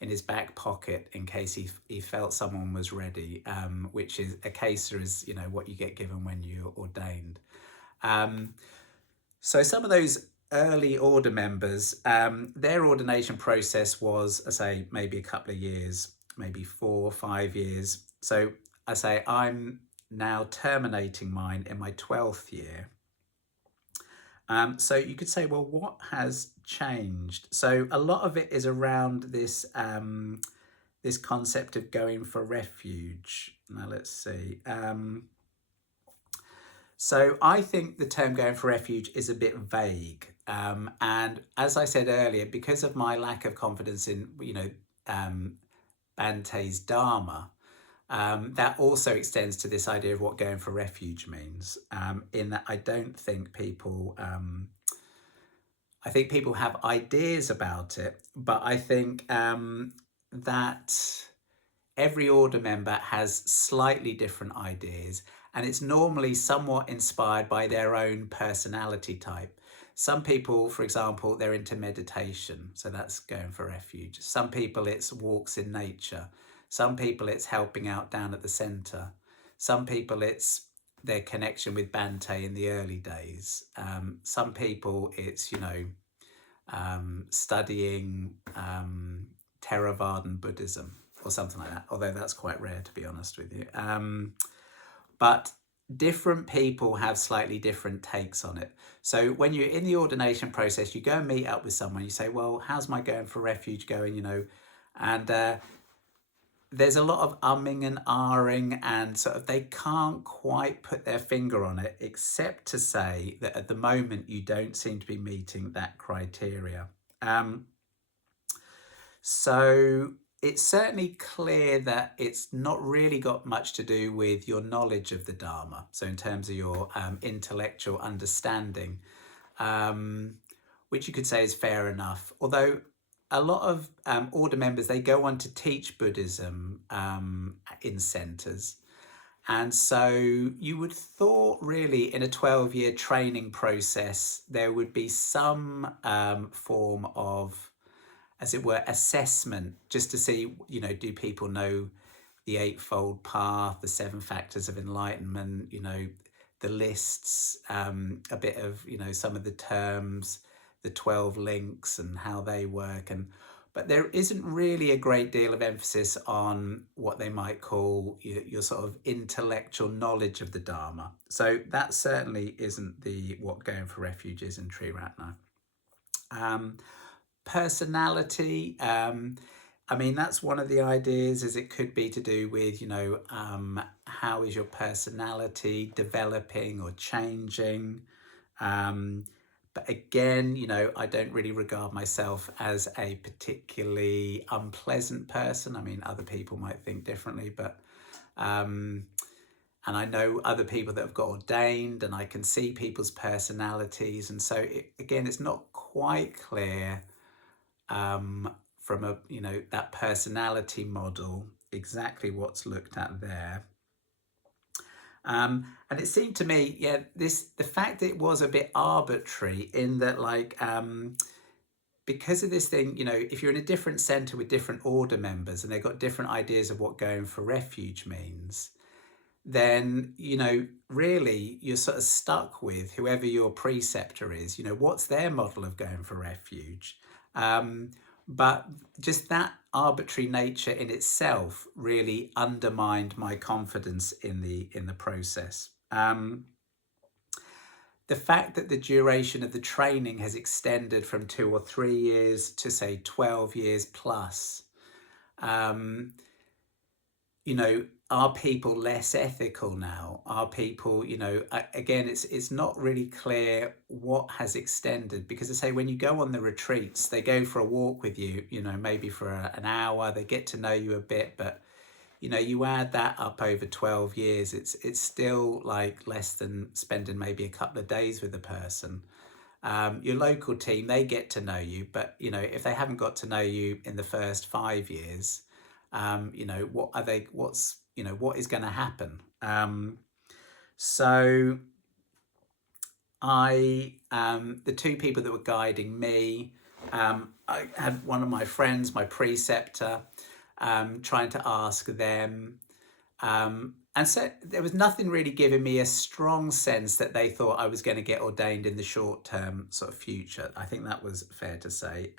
in his back pocket in case he felt someone was ready, which is a caser is, what you get given when you're ordained. So some of those early order members, their ordination process was, I say, maybe a couple of years, maybe 4 or 5 years. So I say I'm now terminating mine in my 12th year. So you could say, well, what has changed? So a lot of it is around this this concept of going for refuge. Now let's see. So I think the term going for refuge is a bit vague. And as I said earlier, because of my lack of confidence in, Bante's Dharma, that also extends to this idea of what going for refuge means, in that I don't think people, I think people have ideas about it, but I think that every order member has slightly different ideas, and it's normally somewhat inspired by their own personality type. Some people, for example, they're into meditation, so that's going for refuge. Some people, it's walks in nature. Some people, it's helping out down at the centre. Some people, it's their connection with Bante in the early days. Some people, it's, studying Theravadan Buddhism or something like that, although that's quite rare, to be honest with you. But different people have slightly different takes on it. So when you're in the ordination process, you go and meet up with someone, you say, well, how's my going for refuge going, and there's a lot of umming and ahhing, and sort of they can't quite put their finger on it, except to say that at the moment you don't seem to be meeting that criteria. So it's certainly clear that it's not really got much to do with your knowledge of the Dharma. So in terms of your intellectual understanding, which you could say is fair enough. Although a lot of order members, they go on to teach Buddhism in centres. And so you would thought really in a 12-year training process, there would be some form of, as it were, assessment, just to see, do people know the Eightfold Path, the 7 factors of enlightenment, the lists, a bit of, some of the terms, the 12 links and how they work. But there isn't really a great deal of emphasis on what they might call your sort of intellectual knowledge of the Dharma. So that certainly isn't what going for refuge is in Triratna. Personality, that's one of the ideas, is it could be to do with, how is your personality developing or changing? But again, I don't really regard myself as a particularly unpleasant person. Other people might think differently, but and I know other people that have got ordained, and I can see people's personalities, and so again, it's not quite clear from that personality model exactly what's looked at there. And it seemed to me, the fact that it was a bit arbitrary in that, because of this thing, if you're in a different centre with different order members and they've got different ideas of what going for refuge means, then, really you're sort of stuck with whoever your preceptor is, what's their model of going for refuge. But just that arbitrary nature in itself really undermined my confidence in the process. The fact that the duration of the training has extended from 2 or 3 years to say 12 years plus, are people less ethical now? Are people, again, it's not really clear what has extended, because I say when you go on the retreats, they go for a walk with you, maybe for an hour, they get to know you a bit, but you add that up over 12 years, it's still like less than spending maybe a couple of days with a person. Your local team, they get to know you, but if they haven't got to know you in the first 5 years, what are they? What is going to happen? So the two people that were guiding me, I had one of my friends, my preceptor, trying to ask them. And so there was nothing really giving me a strong sense that they thought I was going to get ordained in the short term sort of future. I think that was fair to say.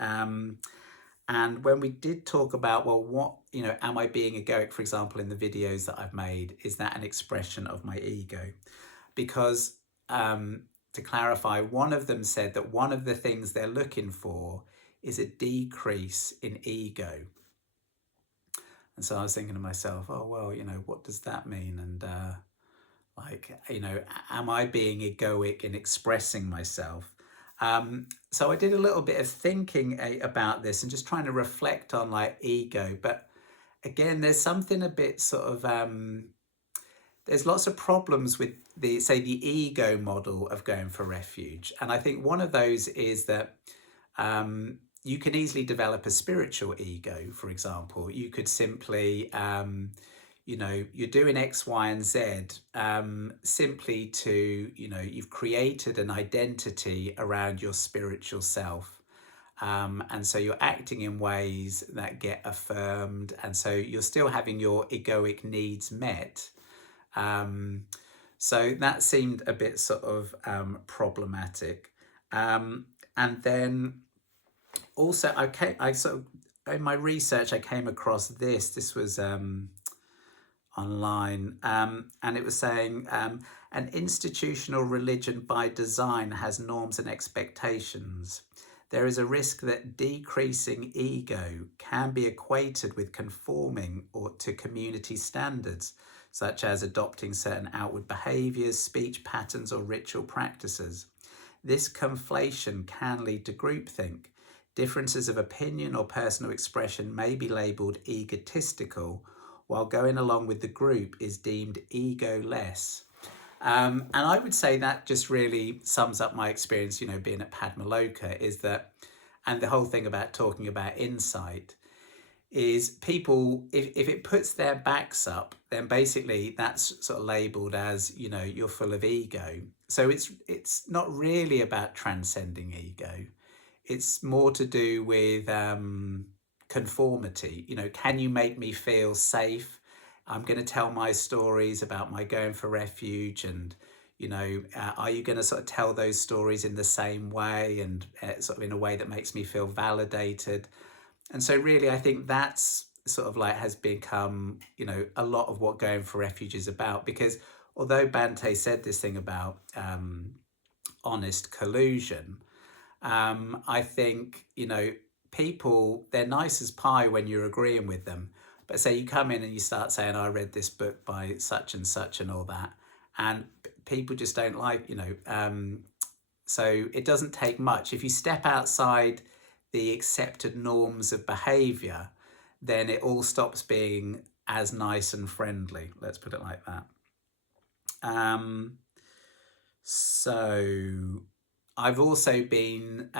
And when we did talk about, well, what, am I being egoic, for example, in the videos that I've made, is that an expression of my ego? Because to clarify, one of them said that one of the things they're looking for is a decrease in ego. And so I was thinking to myself, oh, well, what does that mean? And am I being egoic in expressing myself? So I did a little bit of thinking about this and just trying to reflect on like ego. But again, there's something a bit sort of, there's lots of problems with the ego model of going for refuge. And I think one of those is that you can easily develop a spiritual ego, for example. You could simply, you're doing X, Y, and Z simply to, you've created an identity around your spiritual self. And so you're acting in ways that get affirmed. And so you're still having your egoic needs met. So that seemed a bit sort of problematic. And then also, I sort of, in my research, I came across this. This was online, and it was saying an institutional religion by design has norms and expectations. There is a risk that decreasing ego can be equated with conforming or to community standards, such as adopting certain outward behaviours, speech patterns, or ritual practices. This conflation can lead to groupthink. Differences of opinion or personal expression may be labelled egotistical, while going along with the group is deemed ego-less. And I would say that just really sums up my experience, being at Padmaloka, is that, and the whole thing about talking about insight, is people, if it puts their backs up, then basically that's sort of labelled as, you're full of ego. So it's not really about transcending ego. It's more to do with conformity. Can you make me feel safe? I'm going to tell my stories about my going for refuge, and are you going to sort of tell those stories in the same way and sort of in a way that makes me feel validated? And so really, I think that's sort of like has become, a lot of what going for refuge is about. Because although Bante said this thing about honest collusion, I think, people, they're nice as pie when you're agreeing with them. But say you come in and you start saying, I read this book by such and all that, and people just don't like, so it doesn't take much. If you step outside the accepted norms of behaviour, then it all stops being as nice and friendly. Let's put it like that. So I've also been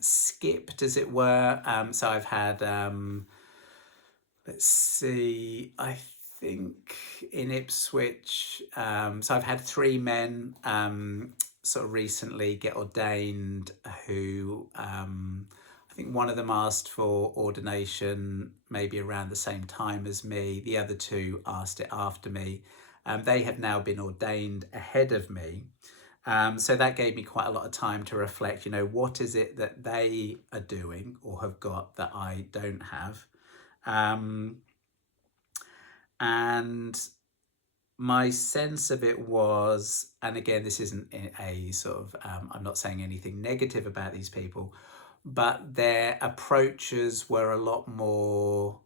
skipped, as it were. So I've had, let's see, I think in Ipswich, so I've had 3 men sort of recently get ordained who, I think one of them asked for ordination maybe around the same time as me. The other 2 asked it after me. They have now been ordained ahead of me. So that gave me quite a lot of time to reflect, what is it that they are doing or have got that I don't have? And my sense of it was, and again, this isn't a sort of, I'm not saying anything negative about these people, but their approaches were a lot more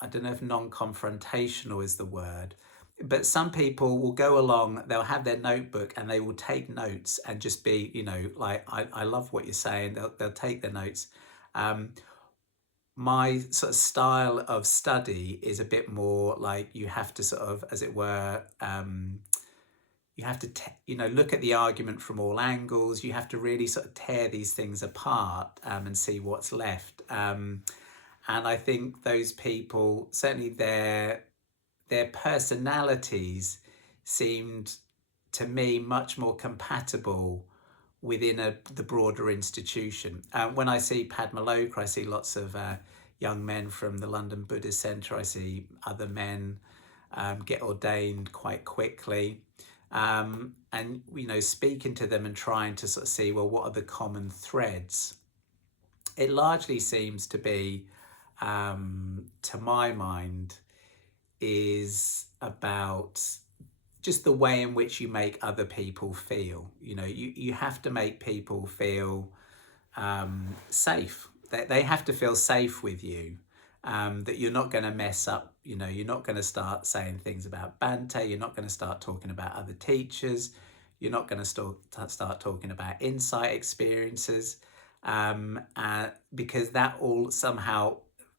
I don't know if non-confrontational is the word, but some people will go along, they'll have their notebook and they will take notes and just be, like, I love what you're saying. They'll take their notes. Um, my sort of style of study is a bit more like you have to sort of, as it were, you have to, look at the argument from all angles. You have to really sort of tear these things apart and see what's left. And I think those people, certainly their personalities seemed to me much more compatible within the broader institution. When I see Padmaloka, I see lots of young men from the London Buddhist Centre. I see other men get ordained quite quickly. And, speaking to them and trying to sort of see, well, what are the common threads? It largely seems to be, to my mind, is about just the way in which you make other people feel. You have to make people feel safe. They have to feel safe with you, that you're not going to mess up. You're not going to start saying things about Bante. You're not going to start talking about other teachers. You're not going to start talking about insight experiences, because that all somehow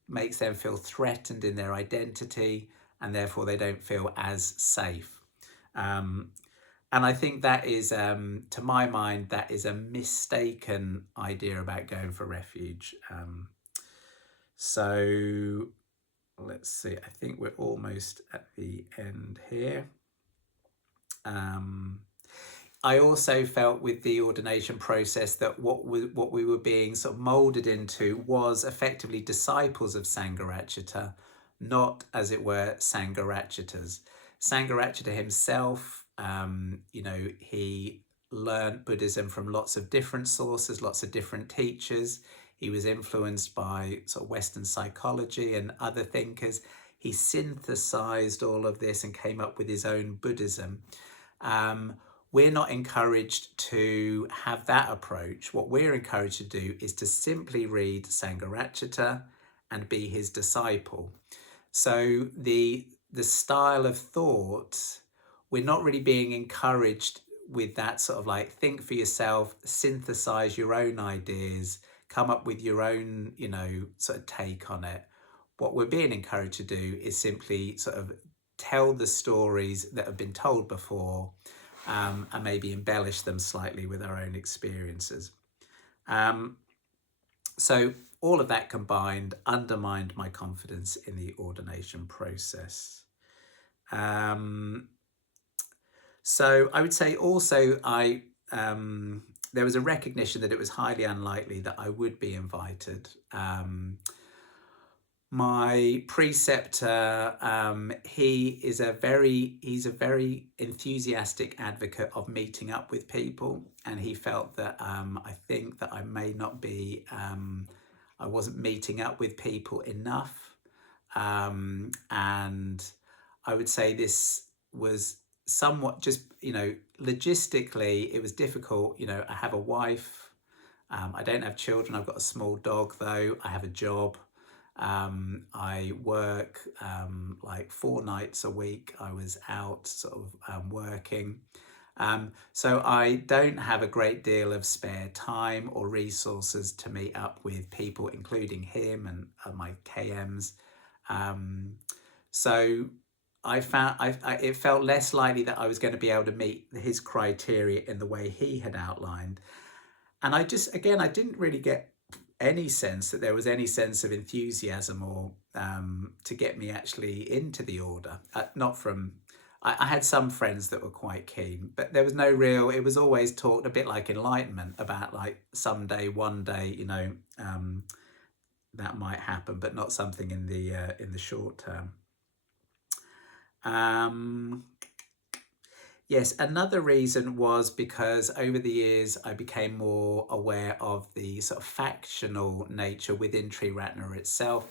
makes them feel threatened in their identity, and therefore they don't feel as safe. And I think that is, to my mind, that is a mistaken idea about going for refuge. So let's see, I think we're almost at the end here. I also felt with the ordination process that what we were being sort of moulded into was effectively disciples of Sangharakshita, not, as it were, Sangharakšitas. Sangharakshita himself, he learned Buddhism from lots of different sources, lots of different teachers. He was influenced by sort of Western psychology and other thinkers. He synthesized all of this and came up with his own Buddhism. We're not encouraged to have that approach. What we're encouraged to do is to simply read Sangharakshita and be his disciple. So the style of thought, we're not really being encouraged with that sort of like, think for yourself, synthesize your own ideas, come up with your own, sort of take on it. What we're being encouraged to do is simply sort of tell the stories that have been told before, and maybe embellish them slightly with our own experiences. So all of that combined undermined my confidence in the ordination process. So I would say also there was a recognition that it was highly unlikely that I would be invited. My preceptor, he's a very enthusiastic advocate of meeting up with people, and he felt that I think that I may not be, I wasn't meeting up with people enough, and I would say this was somewhat just, logistically it was difficult. I have a wife, I don't have children. I've got a small dog though. I have a job. I work like 4 nights a week. I was out sort of working. So I don't have a great deal of spare time or resources to meet up with people, including him and my KMs. So I found it felt less likely that I was going to be able to meet his criteria in the way he had outlined. And I didn't really get any sense that there was any sense of enthusiasm or to get me actually into the order. Not from, I had some friends that were quite keen, but there was no real, it was always talked a bit like enlightenment about like someday, one day, that might happen, but not something in the short term. Yes, another reason was because over the years I became more aware of the sort of factional nature within Triratna itself.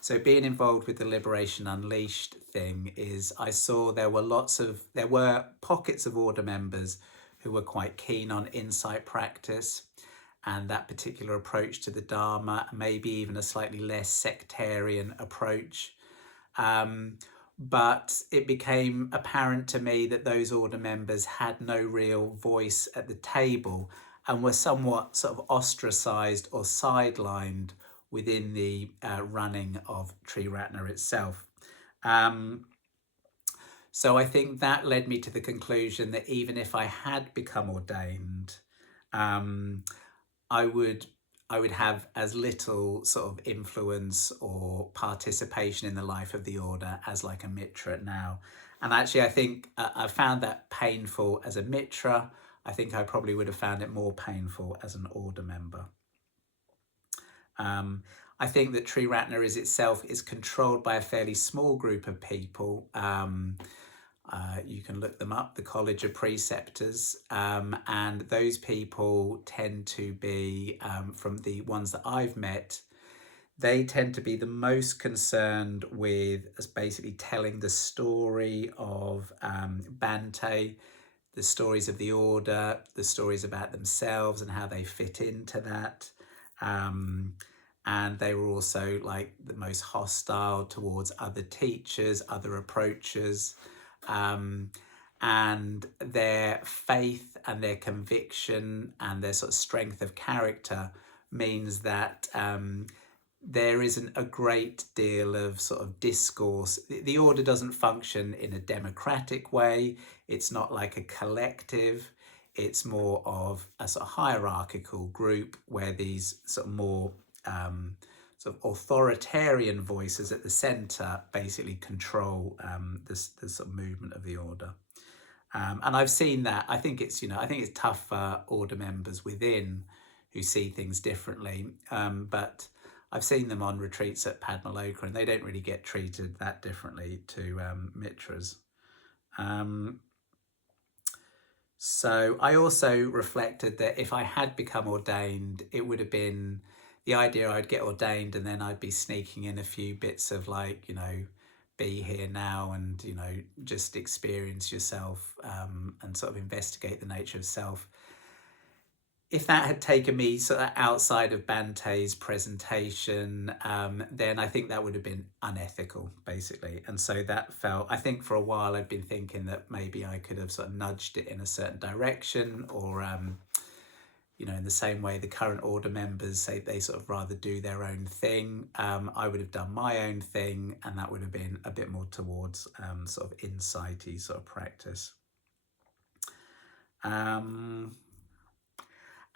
So being involved with the Liberation Unleashed thing is, I saw there were pockets of order members who were quite keen on insight practice and that particular approach to the Dharma, maybe even a slightly less sectarian approach. But it became apparent to me that those order members had no real voice at the table and were somewhat sort of ostracized or sidelined within the running of Triratna itself. So I think that led me to the conclusion that even if I had become ordained, um, I would I would have as little sort of influence or participation in the life of the order as like a mitra now. And actually, I think I found that painful as a mitra. I think I probably would have found it more painful as an order member. I think that Triratna is controlled by a fairly small group of people. You can look them up, the College of Preceptors, and those people tend to be, from the ones that I've met, they tend to be the most concerned with basically telling the story of Bhante, the stories of the order, the stories about themselves and how they fit into that. And they were also like the most hostile towards other teachers, other approaches. And their faith and their conviction and their sort of strength of character means that there isn't a great deal of sort of discourse. The order doesn't function in a democratic way. It's not like a collective. It's more of a sort of hierarchical group where these sort of more sort of authoritarian voices at the centre basically control the sort of movement of the order. And I've seen that. I think it's tough for order members within who see things differently. But I've seen them on retreats at Padmaloka, and they don't really get treated that differently to mitras. So I also reflected that if I had become ordained, it would have been the idea I'd get ordained and then I'd be sneaking in a few bits of like, be here now and, just experience yourself and sort of investigate the nature of self. If that had taken me sort of outside of Bante's presentation, then I think that would have been unethical, basically. And so that felt, I think for a while I'd been thinking that maybe I could have sort of nudged it in a certain direction, or, in the same way the current order members say they sort of rather do their own thing. I would have done my own thing, and that would have been a bit more towards sort of insighty sort of practice. And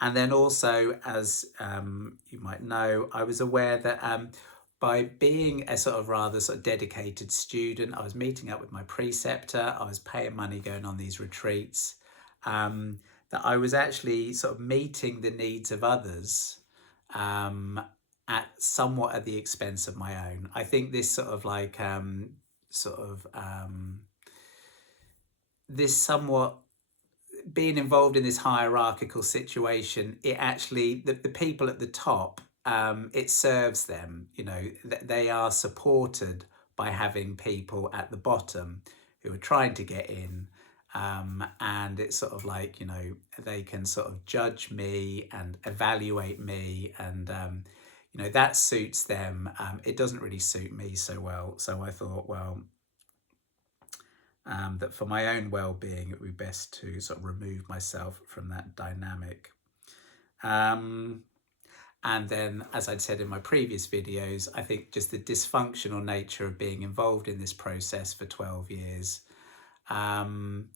then also, as you might know, I was aware that by being a sort of rather sort of dedicated student, I was meeting up with my preceptor, I was paying money going on these retreats, that I was actually sort of meeting the needs of others at somewhat at the expense of my own. I think this sort of like, this somewhat being involved in this hierarchical situation, it actually, the people at the top, it serves them, they are supported by having people at the bottom who are trying to get in. And it's sort of like, they can sort of judge me and evaluate me, and, that suits them. It doesn't really suit me so well. So I thought, well, that for my own well-being, it would be best to sort of remove myself from that dynamic. And then, as I'd said in my previous videos, I think just the dysfunctional nature of being involved in this process for 12 years and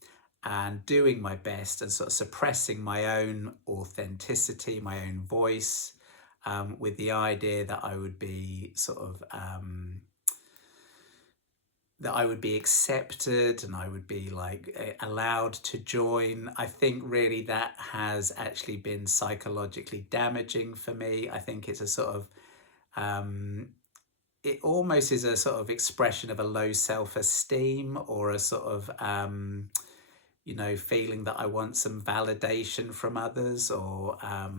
doing my best and sort of suppressing my own authenticity, my own voice, with the idea that I would be sort of that I would be accepted and I would be like allowed to join. I think really that has actually been psychologically damaging for me. I think it's a sort of, it almost is a sort of expression of a low self-esteem, or a sort of, feeling that I want some validation from others, or I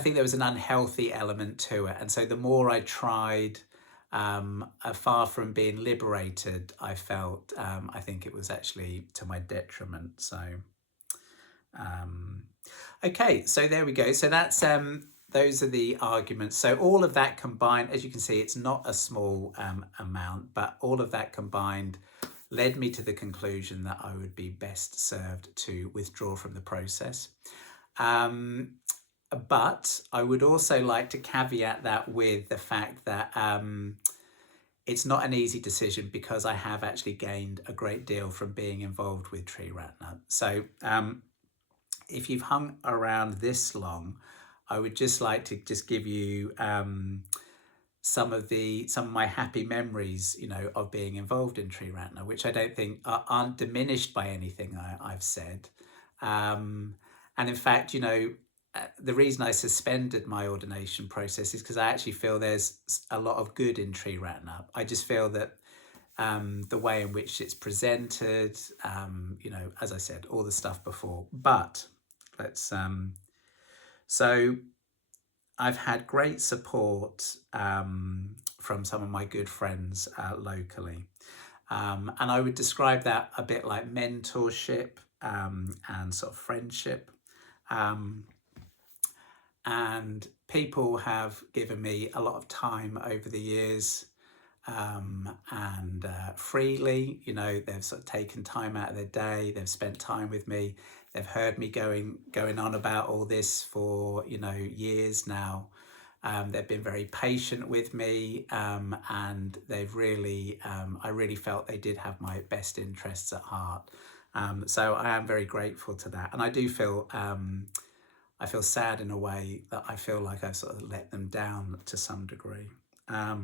think there was an unhealthy element to it. And so the more I tried, far from being liberated, I felt, I think it was actually to my detriment. So, okay, so there we go. So that's those are the arguments. So all of that combined, as you can see, it's not a small amount, but all of that combined led me to the conclusion that I would be best served to withdraw from the process. But I would also like to caveat that with the fact that it's not an easy decision, because I have actually gained a great deal from being involved with Triratna. So if you've hung around this long, I would just like to just give you some of my happy memories, of being involved in Triratna, which I don't think aren't diminished by anything I've said. And in fact, the reason I suspended my ordination process is because I actually feel there's a lot of good in Triratna. I just feel that the way in which it's presented, as I said, all the stuff before. But let's so I've had great support from some of my good friends locally. And I would describe that a bit like mentorship and sort of friendship. And people have given me a lot of time over the years, and freely, they've sort of taken time out of their day, they've spent time with me, they've heard me going on about all this for, years now. They've been very patient with me, and they've really, I really felt they did have my best interests at heart. So I am very grateful to that. And I do feel, I feel sad in a way that I feel like I've sort of let them down to some degree. I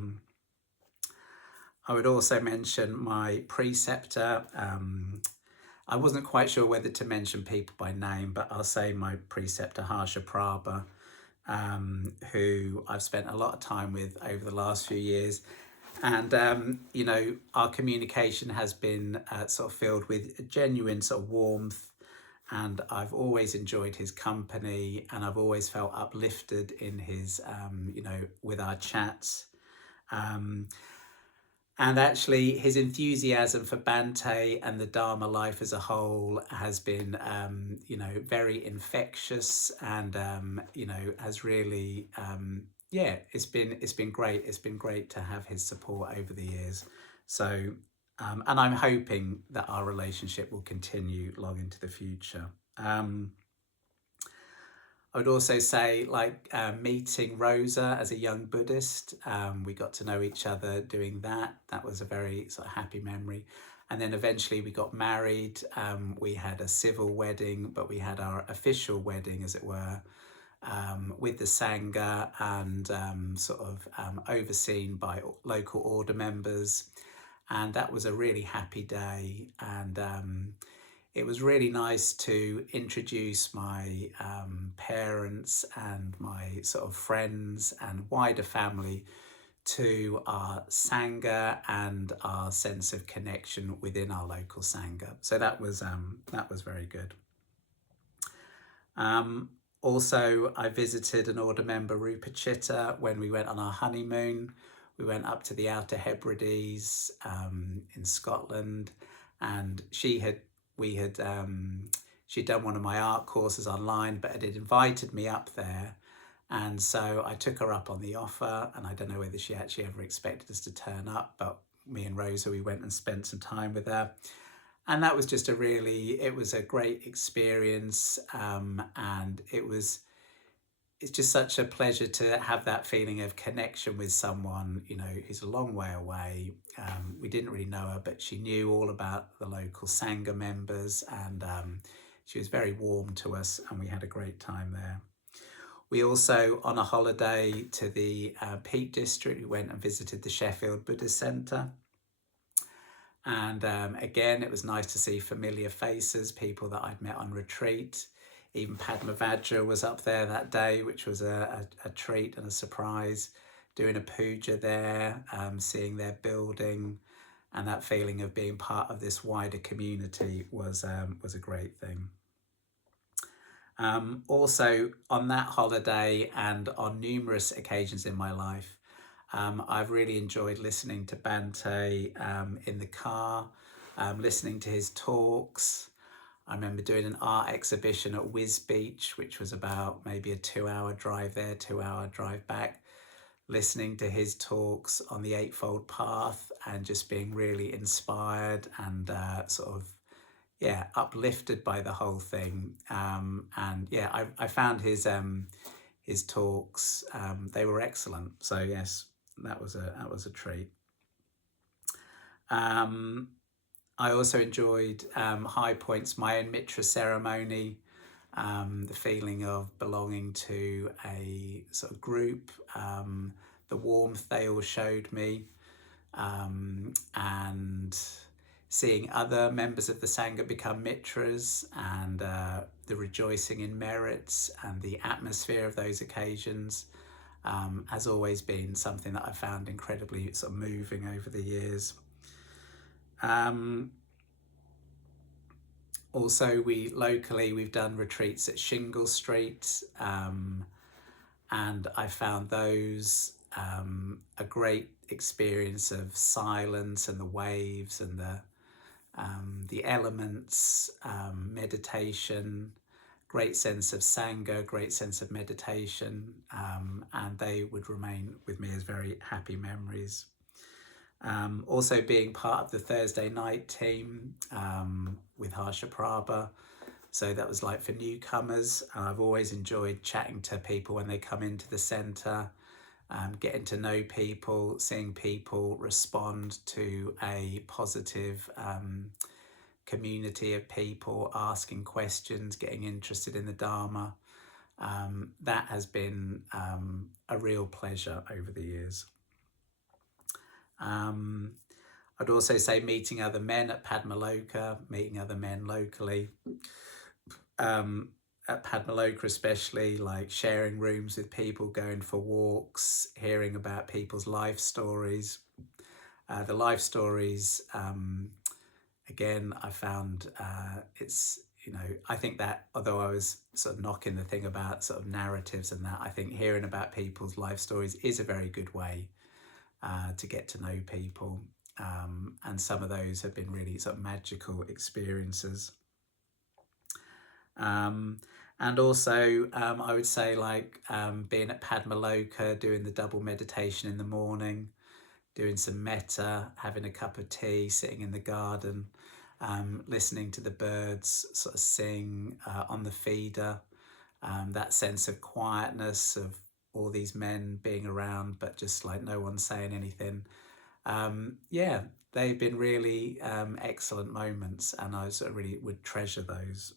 would also mention my preceptor. I wasn't quite sure whether to mention people by name, but I'll say my preceptor, Harsha Prabha, who I've spent a lot of time with over the last few years. And, our communication has been sort of filled with genuine sort of warmth. And I've always enjoyed his company, and I've always felt uplifted in his, with our chats. And actually, his enthusiasm for Bhante and the Dharma life as a whole has been, very infectious, and, has really, it's been great. It's been great to have his support over the years. So, and I'm hoping that our relationship will continue long into the future. I would also say, meeting Rosa as a young Buddhist, we got to know each other doing that. That was a very sort of happy memory. And then eventually we got married. We had a civil wedding, but we had our official wedding, as it were, with the Sangha, and overseen by local order members. And that was a really happy day. And it was really nice to introduce my parents and my sort of friends and wider family to our Sangha and our sense of connection within our local Sangha. So that was very good. Also, I visited an order member, Rupachitta, when we went on our honeymoon. We went up to the Outer Hebrides in Scotland, and she'd done one of my art courses online, but had invited me up there. And so I took her up on the offer, and I don't know whether she actually ever expected us to turn up, but me and Rosa, we went and spent some time with her. And that was just it was a great experience. And it's just such a pleasure to have that feeling of connection with someone, who's a long way away. We didn't really know her, but she knew all about the local Sangha members, and she was very warm to us, and we had a great time there. We also, on a holiday to the Peak District, we went and visited the Sheffield Buddhist Centre. And again, it was nice to see familiar faces, people that I'd met on retreat. Even Padma Vajra was up there that day, which was a treat and a surprise, doing a puja there, seeing their building, and that feeling of being part of this wider community was a great thing. Also, on that holiday and on numerous occasions in my life, I've really enjoyed listening to Bhante in the car, listening to his talks. I remember doing an art exhibition at Whiz Beach, which was about maybe a 2 hour drive there, 2 hour drive back, listening to his talks on the Eightfold Path and just being really inspired and sort of, yeah, uplifted by the whole thing. And yeah, I found his talks, they were excellent. So yes, that was a treat. I also enjoyed High Points, my own Mitra ceremony, the feeling of belonging to a sort of group, the warmth they all showed me, and seeing other members of the Sangha become Mitras, and the rejoicing in merits and the atmosphere of those occasions has always been something that I found incredibly sort of moving over the years. Also, we've done retreats at Shingle Street, and I found those a great experience of silence and the waves and the elements, meditation, great sense of Sangha, great sense of meditation, and they would remain with me as very happy memories. Also being part of the Thursday night team with Harsha Prabha. So that was like for newcomers. I've always enjoyed chatting to people when they come into the centre, getting to know people, seeing people respond to a positive community of people, asking questions, getting interested in the Dharma. That has been a real pleasure over the years. I'd also say meeting other men at Padmaloka, meeting other men locally. At Padmaloka especially, like sharing rooms with people, going for walks, hearing about people's life stories. The life stories, again, I found it's, I think that although I was sort of knocking the thing about sort of narratives and that, I think hearing about people's life stories is a very good way to get to know people. And some of those have been really sort of magical experiences. And also, I would say like being at Padmaloka, doing the double meditation in the morning, doing some metta, having a cup of tea, sitting in the garden, listening to the birds sort of sing on the feeder, that sense of quietness of all these men being around, but just like no one saying anything. Yeah, they've been really excellent moments, and I sort of really would treasure those.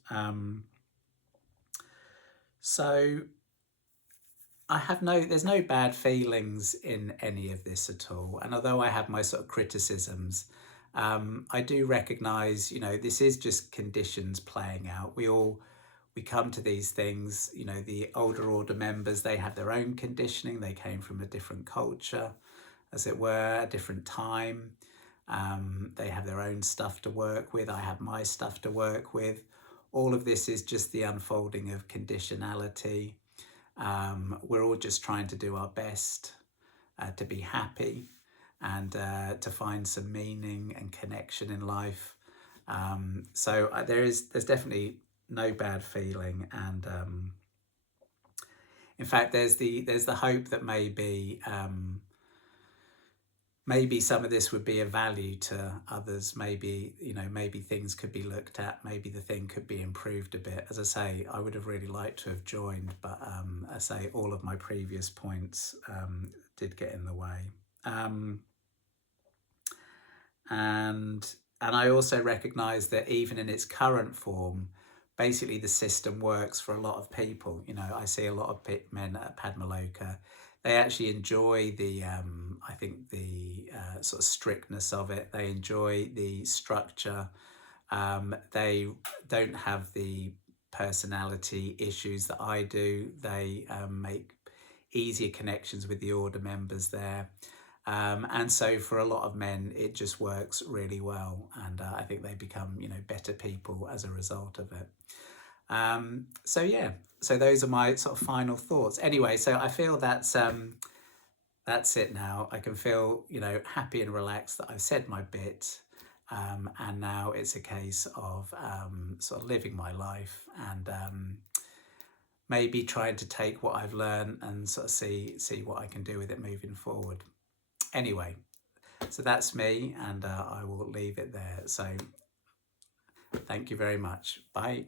So there's no bad feelings in any of this at all. And although I have my sort of criticisms, I do recognise, this is just conditions playing out. We come to these things, the older order members, they have their own conditioning. They came from a different culture, as it were, a different time. They have their own stuff to work with. I have my stuff to work with. All of this is just the unfolding of conditionality. We're all just trying to do our best to be happy and to find some meaning and connection in life. So there's definitely no bad feeling, and in fact, there's the hope that maybe some of this would be of value to others. Maybe things could be looked at. Maybe the thing could be improved a bit. As I say, I would have really liked to have joined, but I say all of my previous points did get in the way. And I also recognise that even in its current form, basically the system works for a lot of people. I see a lot of men at Padmaloka. They actually enjoy the sort of strictness of it. They enjoy the structure. They don't have the personality issues that I do. They make easier connections with the order members there. And so for a lot of men, it just works really well. And I think they become, better people as a result of it. So yeah, so those are my sort of final thoughts. Anyway, so I feel that's it now. I can feel, happy and relaxed that I've said my bit. And now it's a case of sort of living my life and maybe trying to take what I've learned and sort of see what I can do with it moving forward. Anyway, so that's me, and I will leave it there. So thank you very much. Bye.